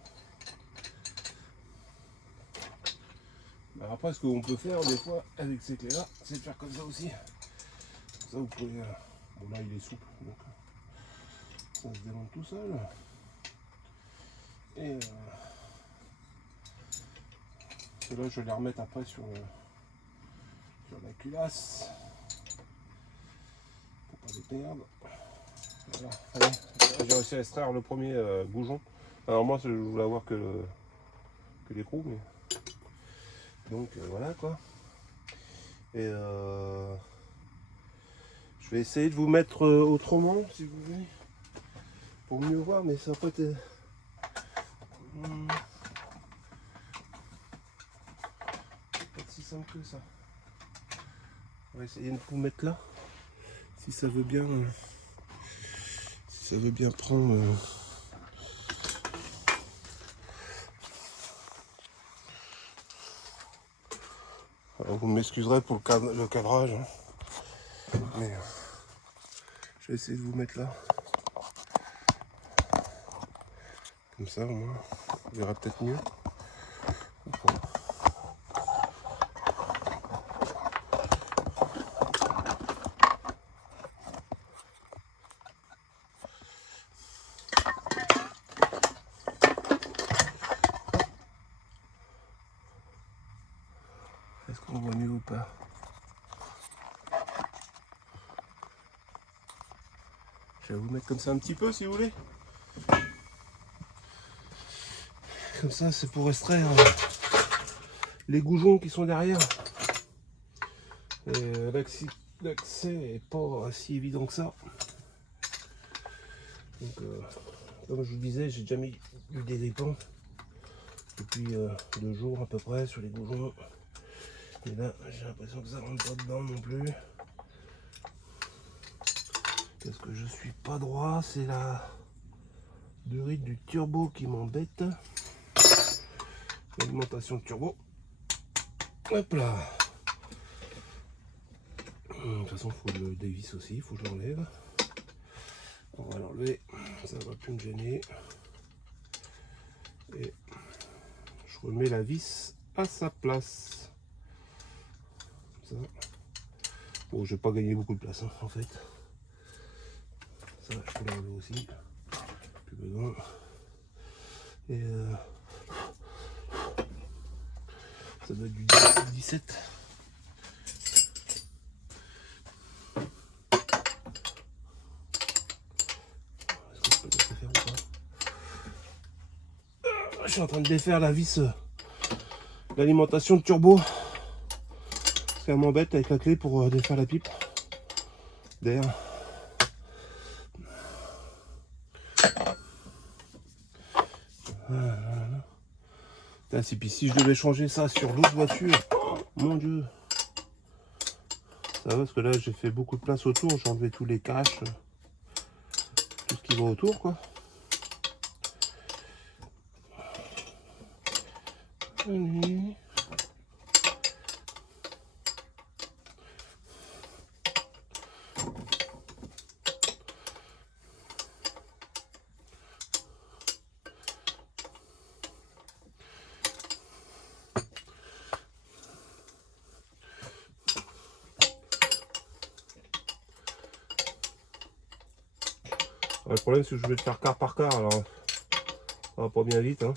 Bah, après, ce qu'on peut faire des fois avec ces clés-là, c'est de faire comme ça aussi. Ça, vous pouvez... Bon, là, il est souple, donc ça se démonte tout seul. Et ceux-là, je vais les remettre après sur la culasse. Pour pas les perdre. Voilà. Allez, j'ai réussi à extraire le premier goujon. Alors moi, je voulais avoir que l'écrou, mais... Donc voilà quoi. Et je vais essayer de vous mettre autrement, si vous voulez, pour mieux voir, mais ça va pas être... pas si simple que ça. On va essayer de vous mettre là, si ça veut bien... si ça veut bien prendre... Alors, vous m'excuserez pour le cadrage, hein. Mais je vais essayer de vous mettre là. Comme ça, au moins, on verra peut-être mieux. Voilà. Est-ce qu'on voit mieux ou pas? Je vais vous mettre comme ça un petit peu si vous voulez. Comme ça, c'est pour extraire les goujons qui sont derrière. L'accès n'est pas si évident que ça. Donc, comme je vous disais, j'ai déjà mis du dégrippant depuis 2 jours à peu près sur les goujons. Et là, j'ai l'impression que ça rentre pas dedans non plus. Parce que je suis pas droit, c'est la durite du turbo qui m'embête. L'alimentation de turbo. Hop là. De toute façon, il faut le dévisse aussi, il faut que je l'enlève. On va l'enlever, ça va plus me gêner. Et je remets la vis à sa place. Ça. Bon, je vais pas gagner beaucoup de place hein, en fait. Ça, je peux l'enlever aussi. Plus besoin. Et ça doit être du 17. Je suis en train de défaire la vis l'alimentation de turbo. Parce qu'elle m'embête avec la clé pour défaire la pipe d'air. Et puis si je devais changer ça sur l'autre voiture, oh, mon dieu. Ça va parce que là j'ai fait beaucoup de place autour, j'ai enlevé tous les caches, tout ce qui va autour quoi. Allez. Le problème, c'est que je vais le faire quart par quart, alors ça va pas bien vite. Hein.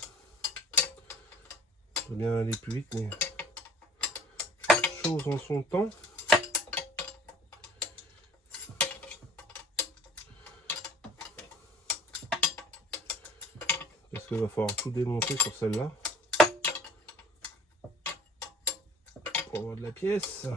Je vais bien aller plus vite, mais chose en son temps. Parce qu'il va falloir tout démonter sur celle-là pour avoir de la pièce.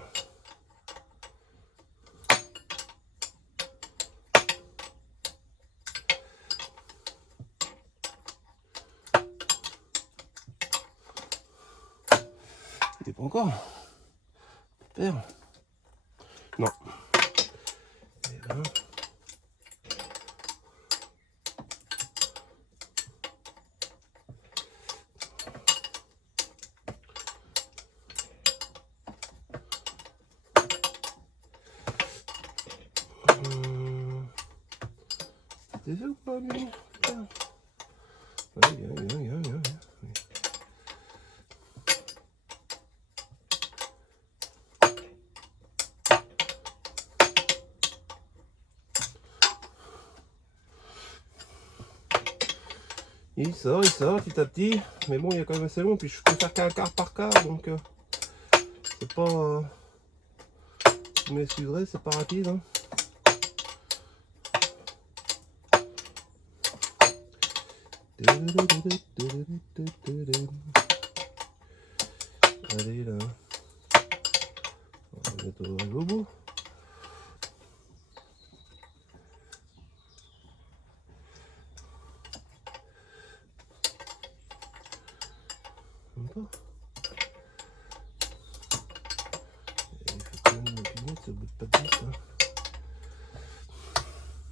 Il n'est pas encore. Père. Non. Et là. T'es fait ou pas, lui? Putain. Viens. Il sort petit à petit, mais bon, il y a quand même assez long, puis je peux faire qu'un quart par quart, donc c'est pas... vous m'excuserez, c'est pas rapide. Hein. Allez là, on va mettre au bout. Il faut quand même le mettre ce bout de papier, ça.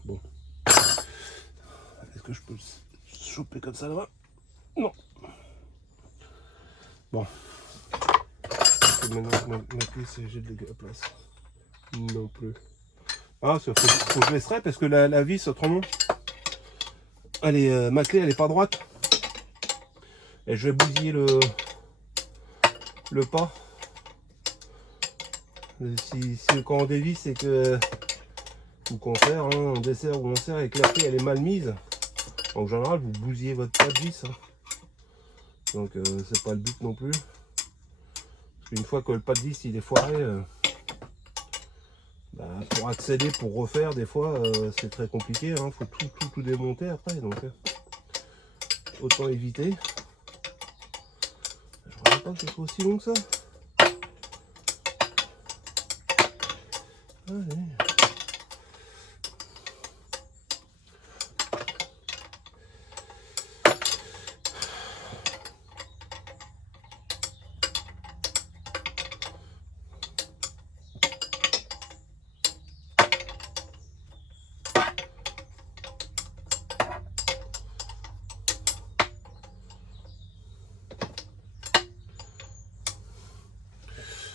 Bon. Est-ce que je peux le choper comme ça là-bas? Non. Bon. Maintenant que ma pièce, j'ai de la place. Non plus. Ah, faut que je laisserai parce que la vis, autrement, elle est, ma clé, elle est pas droite. Et je vais bousiller le pas. Si quand on dévisse, c'est que, ou qu'on serre, hein, on dessert ou on serre et que la clé elle est mal mise, en général vous bousillez votre pas de vis. Hein. Donc c'est pas le but non plus. Parce qu'une fois que le pas de vis il est foiré, pour accéder, pour refaire, des fois c'est très compliqué. Hein. Faut tout démonter après. Donc autant éviter. Je ne crois pas que ce soit aussi long que ça. Allez.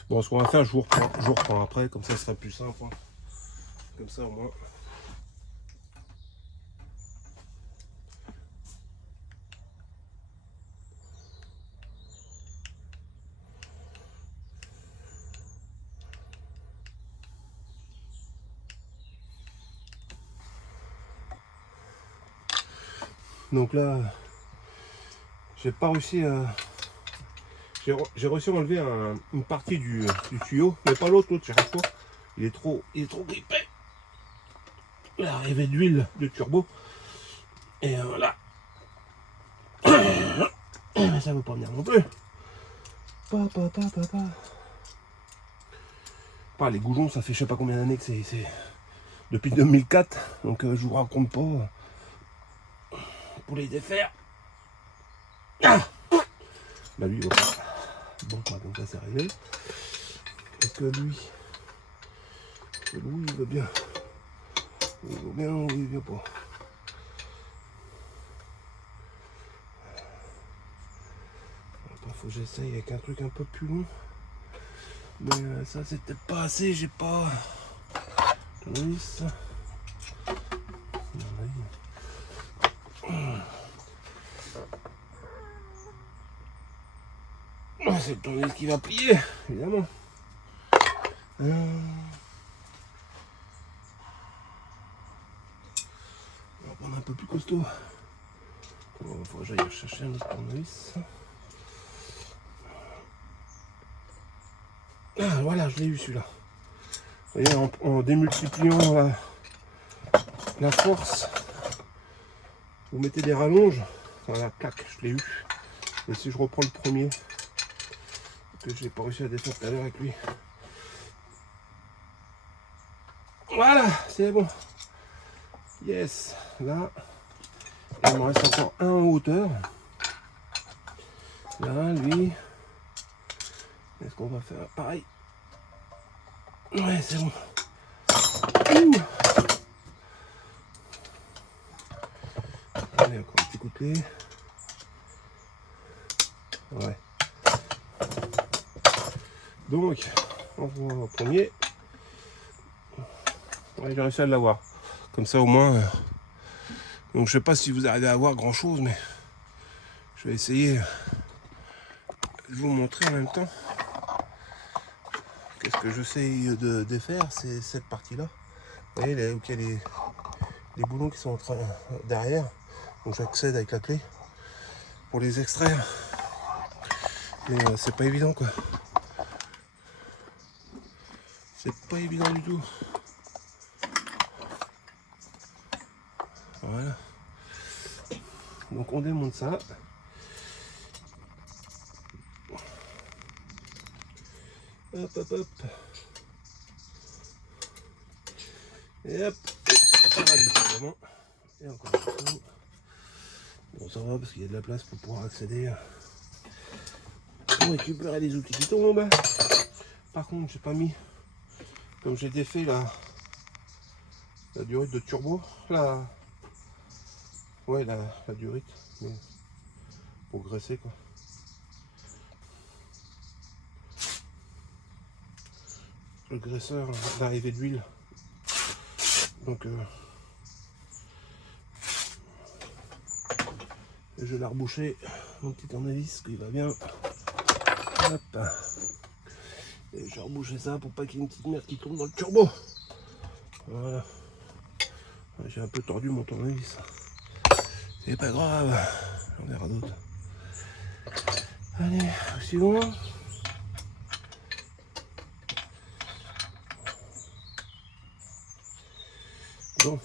Bon, ce qu'on va faire, je vous reprends après, comme ça ce sera plus simple. Hein. Comme ça au moins. Donc là, j'ai pas réussi à... J'ai réussi à enlever une partie du tuyau, mais pas l'autre, j'y arrive pas. Il est trop grippé. L'arrivée d'huile de turbo. Et voilà. Mais ça veut pas venir non plus. Les goujons, ça fait je sais pas combien d'années que c'est depuis 2004. Donc je vous raconte pas. Pour les défaire. Ah bah lui, voilà. Bon, donc ça c'est réglé. Est-ce que lui, il va bien? Il va bien ou il va pas? Après, faut que j'essaye avec un truc un peu plus long. Mais ça, c'est peut-être pas assez, j'ai pas. Oui, ça. C'est le tournevis qui va plier, évidemment. On va prendre peu plus costaud. Bon, il faut que j'aille chercher un autre tournevis. Ah, voilà, je l'ai eu celui-là. Vous voyez, en démultipliant la force, vous mettez des rallonges. Voilà, clac, je l'ai eu. Et si je reprends le premier, que je n'ai pas réussi à défaire tout à l'heure avec lui. Voilà, c'est bon. Yes, là, il me reste encore un en hauteur. Là, lui, est-ce qu'on va faire pareil? Ouais, c'est bon. Ouh. Allez, encore un petit coup de clé. Ouais. Donc, on voit au premier. Ouais, j'ai réussi à l'avoir. Comme ça, au moins. Donc, je sais pas si vous arrivez à voir grand chose, mais je vais essayer de vous montrer en même temps. Qu'est-ce que j'essaye de défaire? C'est cette partie-là. Vous voyez, là où il y a les boulons qui sont en train derrière. Donc, j'accède avec la clé pour les extraire. Mais c'est pas évident, quoi. C'est pas évident du tout. Voilà. Donc on démonte ça. Hop, hop, hop. Et hop. Évidemment. Et encore un peu. Bon, ça va parce qu'il y a de la place pour pouvoir accéder. Pour récupérer les outils qui tombent. Par contre, j'ai pas mis, comme j'ai défait la durite de turbo. Ouais, la durite. Mais pour graisser, quoi. Le graisseur d'arrivée d'huile. Donc je vais reboucher mon petit tournevis qui va bien. Hop. Et je vais reboucher ça pour pas qu'il y ait une petite merde qui tombe dans le turbo. Voilà. J'ai un peu tordu mon tournevis. C'est pas grave. On verra d'autres. Allez, au suivant. Bon.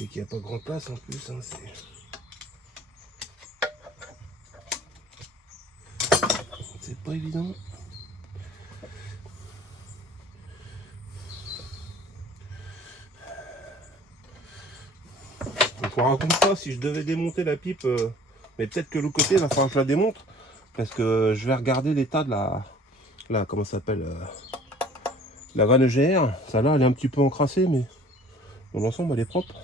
Et qu'il n'y a pas grand place en plus. Hein, c'est pas évident. Donc on raconte pas si je devais démonter la pipe. Mais peut-être que l'autre côté, il va falloir que je la démonte. Parce que je vais regarder l'état de la comment ça s'appelle la vanne EGR. Celle-là, elle est un petit peu encrassée, mais dans l'ensemble, elle est propre.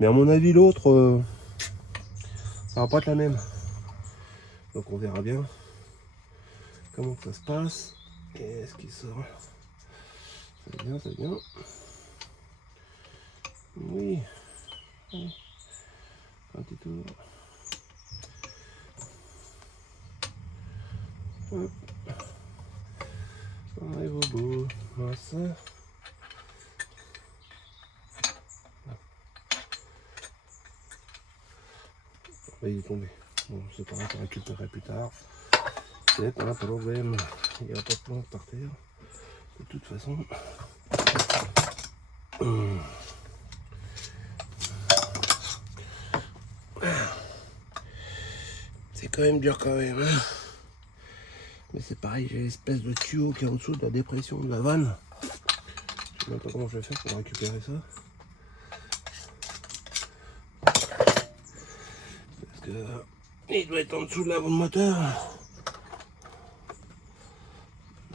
Mais à mon avis, l'autre, ça va pas être la même. Donc on verra bien comment ça se passe. Et est-ce qu'il sort? C'est bien, c'est bien. Oui. Un petit tour. Hop. On arrive au bout. Voilà ça. Il est tombé. Bon, c'est pas grave, je récupérerai plus tard. C'est pas un problème. Il n'y a pas de plante par terre. De toute façon. C'est quand même dur quand même. Hein. Mais c'est pareil, j'ai l'espèce de tuyau qui est en dessous de la dépression de la vanne. Je sais même pas comment je vais faire pour récupérer ça. Parce que il doit être en dessous de la vanne moteur.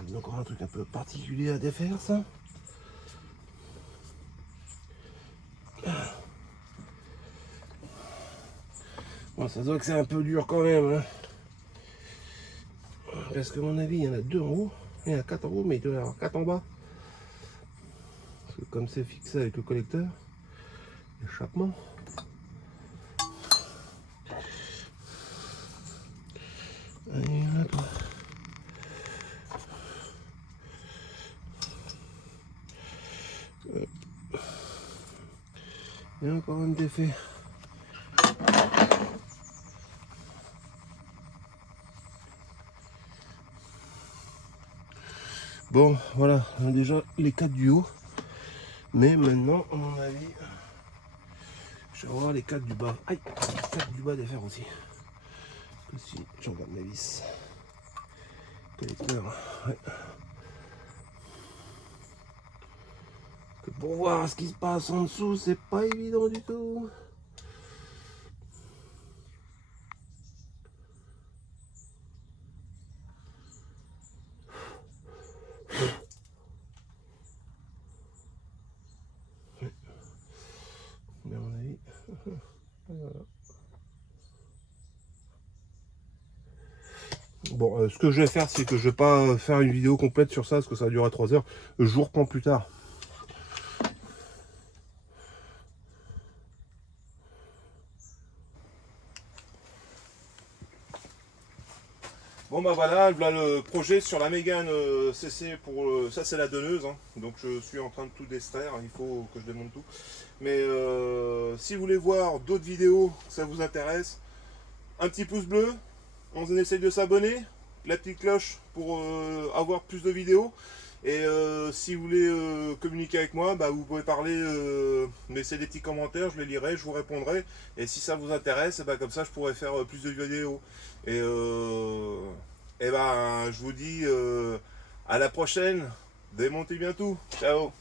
Il y a encore un truc un peu particulier à défaire, ça. Bon, ça se voit que c'est un peu dur quand même. Hein. Parce que à mon avis, il y en a 2 en haut. Il y en a 4 en haut, mais il doit y en avoir 4 en bas. Parce que comme c'est fixé avec le collecteur, l'échappement. Allez, là, toi. Il y a encore un défait. Bon, voilà, on a déjà les 4 du haut. Mais maintenant, à mon avis, je vais voir les 4 du bas. Aïe, les 4 du bas des fers aussi. Si je regarde mes vis. Collecteur, ouais. Que pour voir ce qui se passe en dessous, c'est pas évident du tout. Mais à mon avis, voilà. Bon, ce que je vais faire, c'est que je vais pas faire une vidéo complète sur ça, parce que ça va durer 3 heures. Je vous reprends plus tard. Bon bah voilà le projet sur la Mégane CC pour ça c'est la donneuse, hein. Donc je suis en train de tout d'extraire, il faut que je démonte tout. Mais si vous voulez voir d'autres vidéos, ça vous intéresse, un petit pouce bleu, on essaye de s'abonner, la petite cloche pour avoir plus de vidéos. Et si vous voulez communiquer avec moi, bah, vous pouvez parler, laisser des petits commentaires, je les lirai, je vous répondrai. Et si ça vous intéresse, bah, comme ça je pourrai faire plus de vidéos. Et ben, je vous dis à la prochaine, démontez bien tout. Ciao.